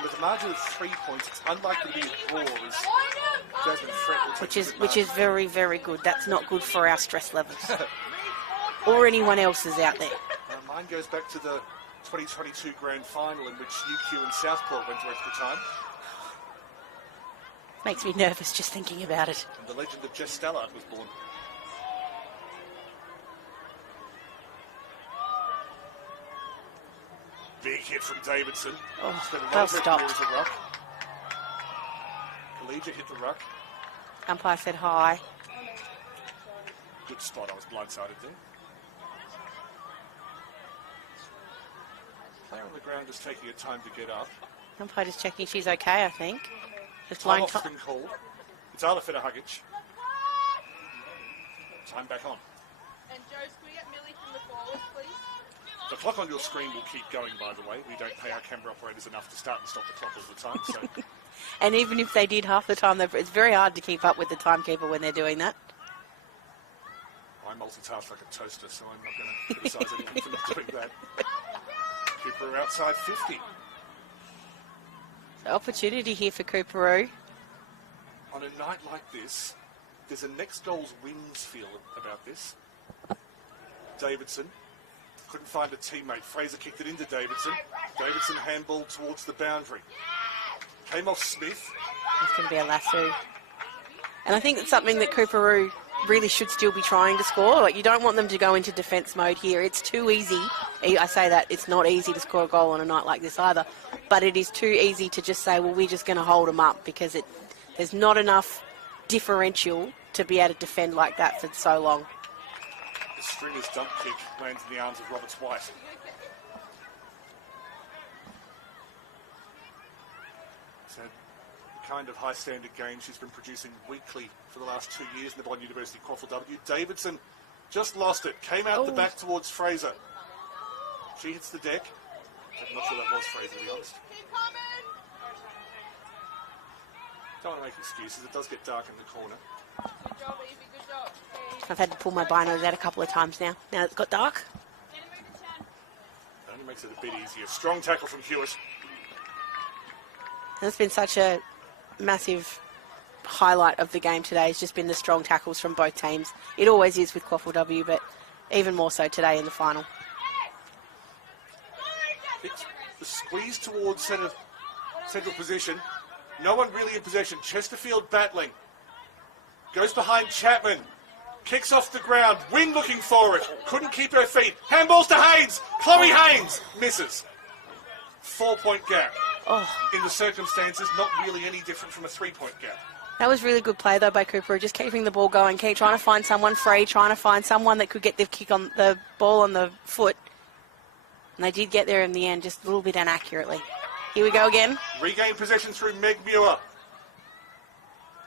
With a margin of 3 points, it's unlikely to be a draw as Jasmine Fretwell Which is very, very good. That's not good for our stress levels. Or anyone else's out there. Mine goes back to the 2022 grand final in which UQ and Southport went to extra time. Makes me nervous just thinking about it. And the legend of Jess Stallard was born. Big hit from Davidson. Oh, Spent a lot well of her stopped. career as a ruck. Collegia hit the ruck. Umpire said hi. Good spot. I was blindsided there. Player on the ground is taking her time to get up. Umpire just checking she's okay, I think. Just Time blowing off's been called. It's Arla Feda Hugic. Time back on. And Joe, can we get Millie from the forwards, please? The clock on your screen will keep going, by the way. We don't pay our camera operators enough to start and stop the clock all the time. So And even if they did half the time, it's very hard to keep up with the timekeeper when they're doing that. I multitask like a toaster, so I'm not going to criticise anyone for not doing that. Cooper outside 50. So opportunity here for Cooperoo. On a night like this, there's a next goals wins feel about this. Davidson couldn't find a teammate. Fraser kicked it into Davidson. Davidson handball towards the boundary. Came off Smith. It's going to be a lasso. And I think it's something that Cooperoo really should still be trying to score. Like, you don't want them to go into defence mode here. It's too easy. I say that it's not easy to score a goal on a night like this either. but it is too easy to just say, well, we're just going to hold them up, because there's not enough differential to be able to defend like that for so long. The stringer's dump kick lands in the arms of Roberts White. So the kind of high standard game she's been producing weekly for the last 2 years in the Bond University QAFLW. Davidson just lost it, came out the back towards Fraser. She hits the deck. I'm not sure that was Fraser, to be honest. Don't want to make excuses, it does get dark in the corner. Good job, Evie, good job. I've had to pull my binos out a couple of times now that it's got dark. It only makes it a bit easier. Strong tackle from Hewitt. That's been such a massive highlight of the game today. It's just been the strong tackles from both teams. It always is with QAFLW, but even more so today in the final. It's the squeeze towards central position. No one really in possession. Chesterfield battling. Goes behind Chapman. Kicks off the ground. Wynn looking for it. Couldn't keep her feet. Handballs to Haynes. Chloe Haynes misses. 4-point gap. Oh, In the circumstances, not really any different from a 3-point gap. that was really good play though by Cooperoo, just keeping the ball going, keep trying to find someone free, trying to find someone that could get the kick on the ball on the foot. And they did get there in the end, just a little bit inaccurately. Here we go again. Regain possession through Meg Muir.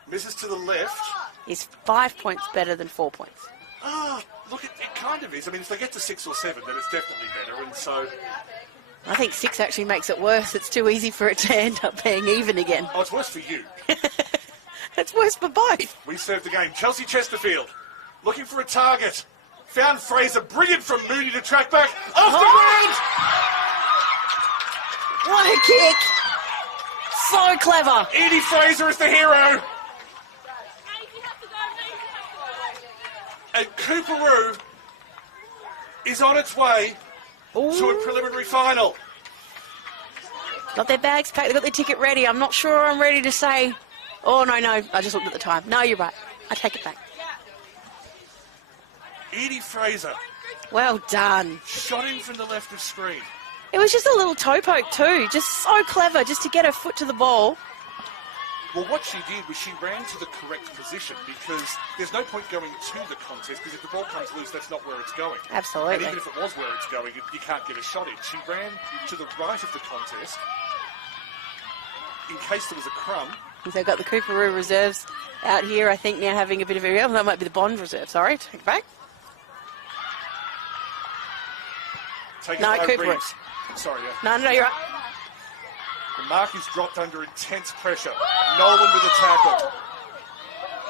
Misses to the left. Is 5 points better than 4 points? Look, it kind of is. I mean, if they get to 6 or 7, then it's definitely better. And so, I think 6 actually makes it worse. It's too easy for it to end up being even again. oh, it's worse for you. It's worse for both. We serve the game. Chelsea Chesterfield looking for a target. Found Fraser. Brilliant from Mooney to track back. Off the ground! What a kick! So clever. Edie Fraser is the hero. And Cooperoo is on its way to a preliminary final. Got their bags packed, they got their ticket ready. I'm not sure I'm ready to say, oh, no, I just looked at the time. No, you're right. I take it back. Edie Fraser Well done. shot in from the left of screen. It was just a little toe poke too. Just so clever, just to get her foot to the ball. Well, what she did was she ran to the correct position, because there's no point going to the contest, because if the ball comes loose, that's not where it's going. Absolutely. And even if it was where it's going, you can't get a shot in. She ran to the right of the contest in case there was a crumb. They've got the Cooperoo reserves out here, I think, now having a bit of a... That might be the Bond reserve, sorry. Take it back. Taken No, by Cooperoo. Reeves. Sorry, yeah. No, you're right. The mark is dropped under intense pressure. Nolan with a tackle.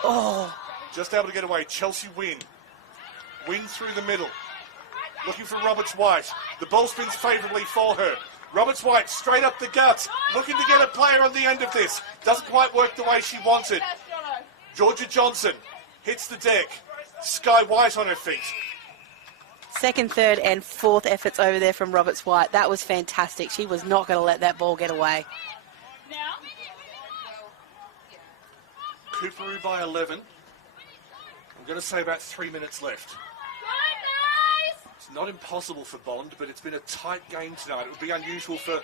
Oh, Just able to get away. Chelsea Wynn. Wynn through the middle. Looking for Roberts White. The ball spins favourably for her. Roberts White straight up the guts. Looking to get a player on the end of this. Doesn't quite work the way she wanted. Georgia Johnson hits the deck. Sky White on her feet. second, third and fourth efforts over there from Roberts White. That was fantastic. She was not going to let that ball get away. Cooperoo by 11. I'm going to say about 3 minutes left. It's not impossible for Bond, but it's been a tight game tonight. It would be unusual for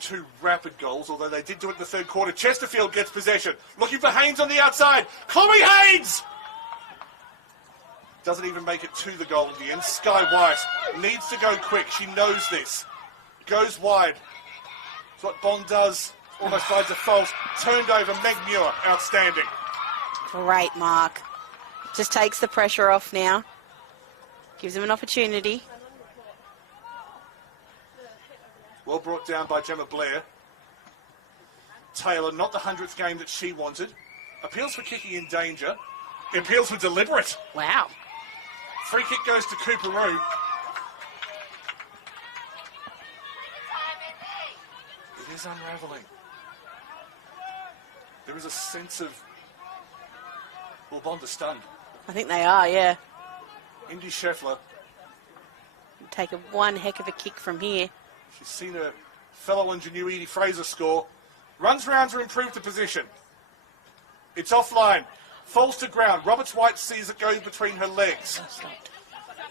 2 rapid goals, although they did do it in the third quarter. Chesterfield gets possession. Looking for Haynes on the outside. Chloe Haynes! Doesn't even make it to the goal in the end. Sky White needs to go quick. She knows this. Goes wide. It's what Bond does. Almost finds a false. Turned over. Meg Muir. Outstanding. Great mark. Just takes the pressure off now. Gives him an opportunity. Well brought down by Gemma Blair. Taylor, not the 100th game that she wanted. Appeals for kicking in danger. Appeals for deliberate. Wow. Free kick goes to Cooperoo. It is unravelling. There is a sense of... Well, Bond is stunned. I think they are, yeah. Indy Scheffler, Take one heck of a kick from here. she's seen her fellow ingenue Edie Fraser score. Runs round to improve the position. It's offline. Falls to ground. Roberts White sees it go between her legs.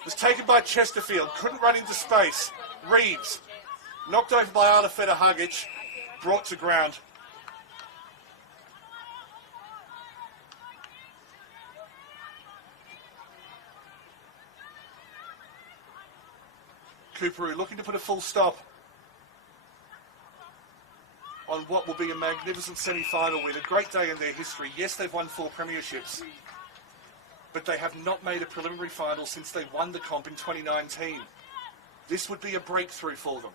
Was taken by Chesterfield. Couldn't run into space. Reeves. Knocked over by Arla Feta-Hugic. brought to ground. Cooperoo looking to put a full stop on what will be a magnificent semi-final win. A great day in their history. Yes, they've won 4 premierships, but they have not made a preliminary final since they won the comp in 2019. This would be a breakthrough for them.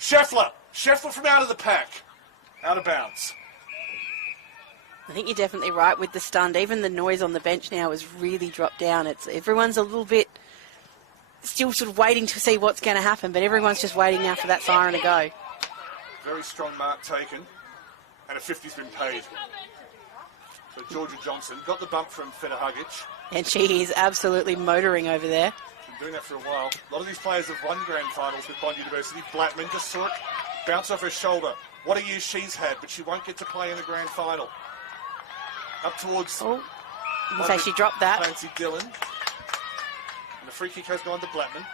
Scheffler from out of the pack. Out of bounds. I think you're definitely right with the stunned. Even the noise on the bench now has really dropped down. Everyone's a little bit still sort of waiting to see what's going to happen, but everyone's just waiting now for that siren to go. Very strong mark taken, and a 50's been paid. So Georgia Johnson got the bump from Federhugic. And she is absolutely motoring over there. Been doing that for a while. A lot of these players have won grand finals with Bond University. Blackman just saw it bounce off her shoulder. What a year she's had, but she won't get to play in the grand final. Up towards... Oh, you can say she dropped that. Clancy Dillon. And the free kick has gone to Blackman.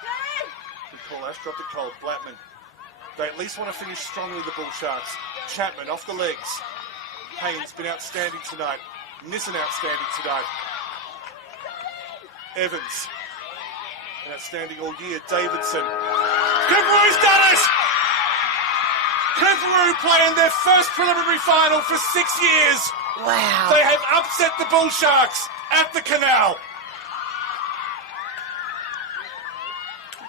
Good call, Ash. Dropped it cold. Blackman. They at least want to finish strongly, the Bull Sharks. Chapman off the legs. Haynes been outstanding tonight. Nissen outstanding tonight. Evans. Been outstanding all year. Davidson. Cooperoo's done it! Coorparoo playing their first preliminary final for 6 years. Wow. They have upset the Bull Sharks at the Canal.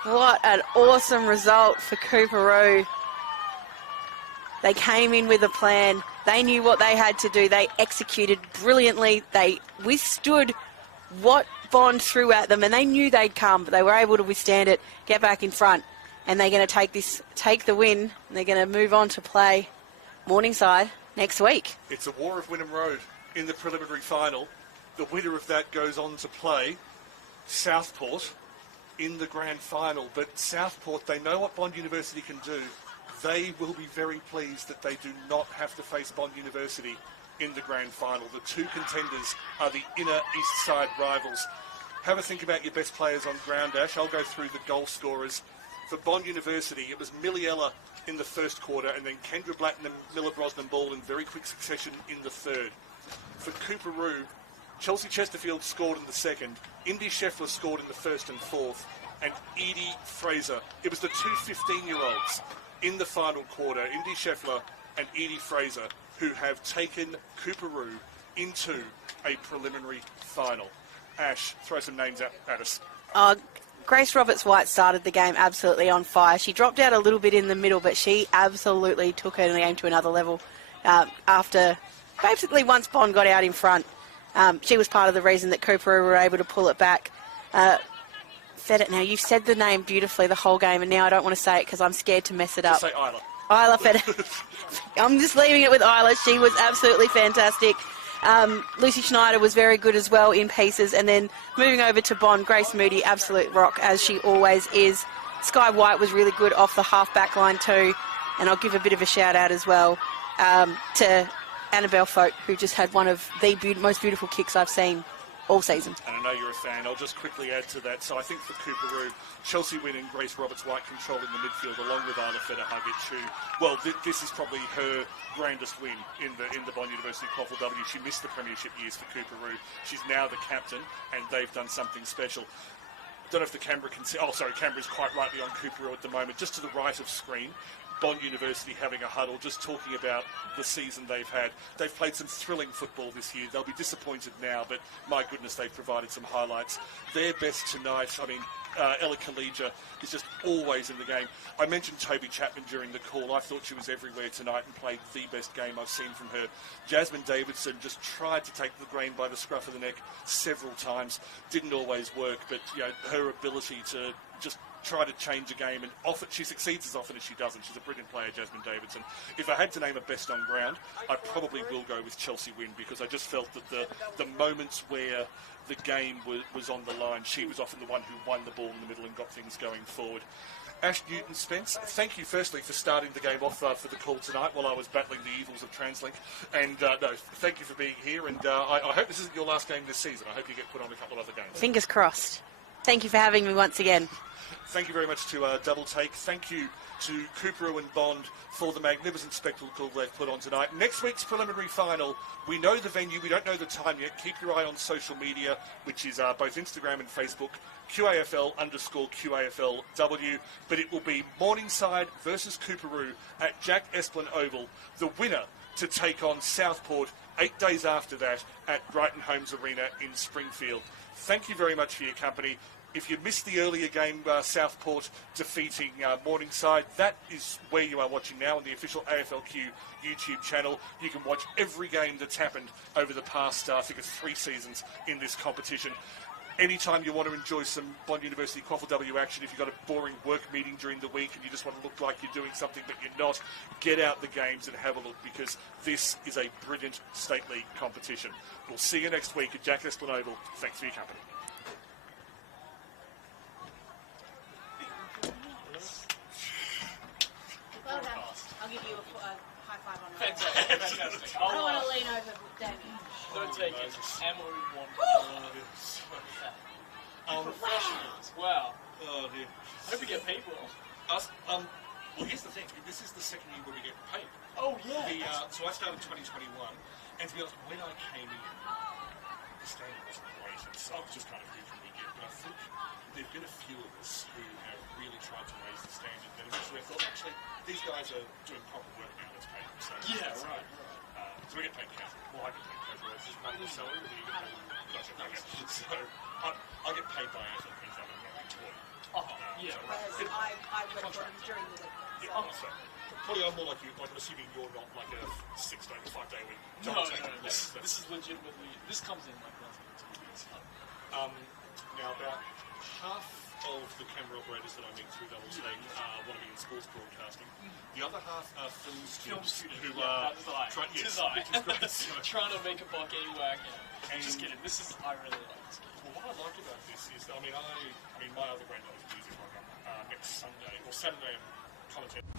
What an awesome result for Coorparoo. They came in with a plan. They knew what they had to do. They executed brilliantly. They withstood what Bond threw at them, and they knew they'd come, but they were able to withstand it, get back in front, and they're going to take the win, and they're going to move on to play Morningside next week. It's a war of Wynnum Road in the preliminary final. The winner of that goes on to play Southport in the grand final. But Southport, they know what Bond University can do. They will be very pleased that they do not have to face Bond University in the grand final. The two contenders are the inner east side rivals. Have a think about your best players on ground, Ash. I'll go through the goal scorers. For Bond University, it was Milliella in the first quarter, and then Kendra Blatten and Miller Brosnan Ball in very quick succession in the third. For Cooperoo, Chelsea Chesterfield scored in the second, Indy Scheffler scored in the first and fourth, and Edie Fraser. It was the two 15-year-olds in the final quarter, Indy Scheffler and Edie Fraser, who have taken Cooperoo into a preliminary final. Ash, throw some names out at us. Grace Roberts-White started the game absolutely on fire. She dropped out a little bit in the middle, but she absolutely took her game to another level after basically once Bond got out in front. She was part of the reason that Cooperoo were able to pull it back. Now, you've said the name beautifully the whole game, and now I don't want to say it because I'm scared to mess it up. Just say Isla. Isla Feder. I'm just leaving it with Isla. She was absolutely fantastic. Lucy Schneider was very good as well in pieces. And then moving over to Bond, Grace Moody, absolute rock, as she always is. Sky White was really good off the half-back line too. And I'll give a bit of a shout-out as well to Annabelle Folk, who just had one of the most beautiful kicks I've seen all season. And I know you're a fan. I'll just quickly add to that. So I think for Cooperoo, Chelsea winning, Grace Roberts-White controlling the midfield, along with Isla Feder-Hugic, who, well, this is probably her grandest win in the Bond University QAFLW. She missed the premiership years for Cooperoo. She's now the captain, and they've done something special. I don't know if the camera can see. Oh, sorry, camera's quite rightly on Cooperoo at the moment, just to the right of screen. Bond University having a huddle, just talking about the season they've had. They've played some thrilling football this year. They'll be disappointed now, but my goodness, they've provided some highlights. Their best tonight, I mean, Ella Khalija is just always in the game. I mentioned Toby Chapman during the call. I thought she was everywhere tonight and played the best game I've seen from her. Jasmine Davidson just tried to take the grain by the scruff of the neck several times. Didn't always work, but her ability to just try to change a game, and often she succeeds as often as she doesn't. She's a brilliant player, Jasmine Davidson. If I had to name a best on ground, I probably will go with Chelsea Wynn, because I just felt that the moments where the game was on the line, she was often the one who won the ball in the middle and got things going forward. Ash Newton-Spence, thank you firstly for starting the game off for the call tonight while I was battling the evils of TransLink. And no, thank you for being here, and I hope this isn't your last game this season. I hope you get put on a couple of other games. Fingers crossed. Thank you for having me once again. Thank you very much to Double Take. Thank you to Cooperoo and Bond for the magnificent spectacle they've put on tonight. Next week's preliminary final, we know the venue, we don't know the time yet. Keep your eye on social media, which is both Instagram and Facebook, QAFL_QAFLW, but it will be Morningside versus Cooperoo at Jack Esplin Oval. The winner to take on Southport 8 days after that at Brighton Homes Arena in Springfield. Thank you very much for your company. If you missed the earlier game, Southport defeating Morningside, that is where you are watching now on the official AFLQ YouTube channel. You can watch every game that's happened over the past, I think it's 3 seasons in this competition. Anytime you want to enjoy some Bond University QAFLW action, if you've got a boring work meeting during the week and you just want to look like you're doing something but you're not, get out the games and have a look, because this is a brilliant State League competition. We'll see you next week at Jack Esplin Oval. Thanks for your company. Well done. I'll give you a high five on that. Fantastic. I don't want to lean over Damien. Don't take it. Ammo one. Professionals. Wow. Oh dear. I hope we get paid well. Well, here's the thing. This is the second year where we get paid. Oh, yeah. So I started 2021, and to be honest, when I came in, the standard wasn't great, and so I was just kind of who can we get. But I think there have been a few of us who have really tried to raise the standard. That eventually I thought, actually, these guys are doing proper work now. Let's pay them. So, Right. So we get paid cash. Well, I get paid cash. It's just money to salary. Or do you get paid? Gotcha. Okay. So I get paid by AFL things I'm not employed. I work for him during the week. So probably I'm more like you. Like, I'm assuming you're not like a 6-day or 5-day week. No. This is legitimately. This comes in like once every 2 weeks. Now, about half of the camera operators that I meet through Double Take want to be in sports broadcasting. The other half are film students who are trying to make a buck anywhere I can. Just kidding. I really like this game. Well, what I like about this is, I mean, my other great love is music program next Sunday or Saturday. I'm commentating.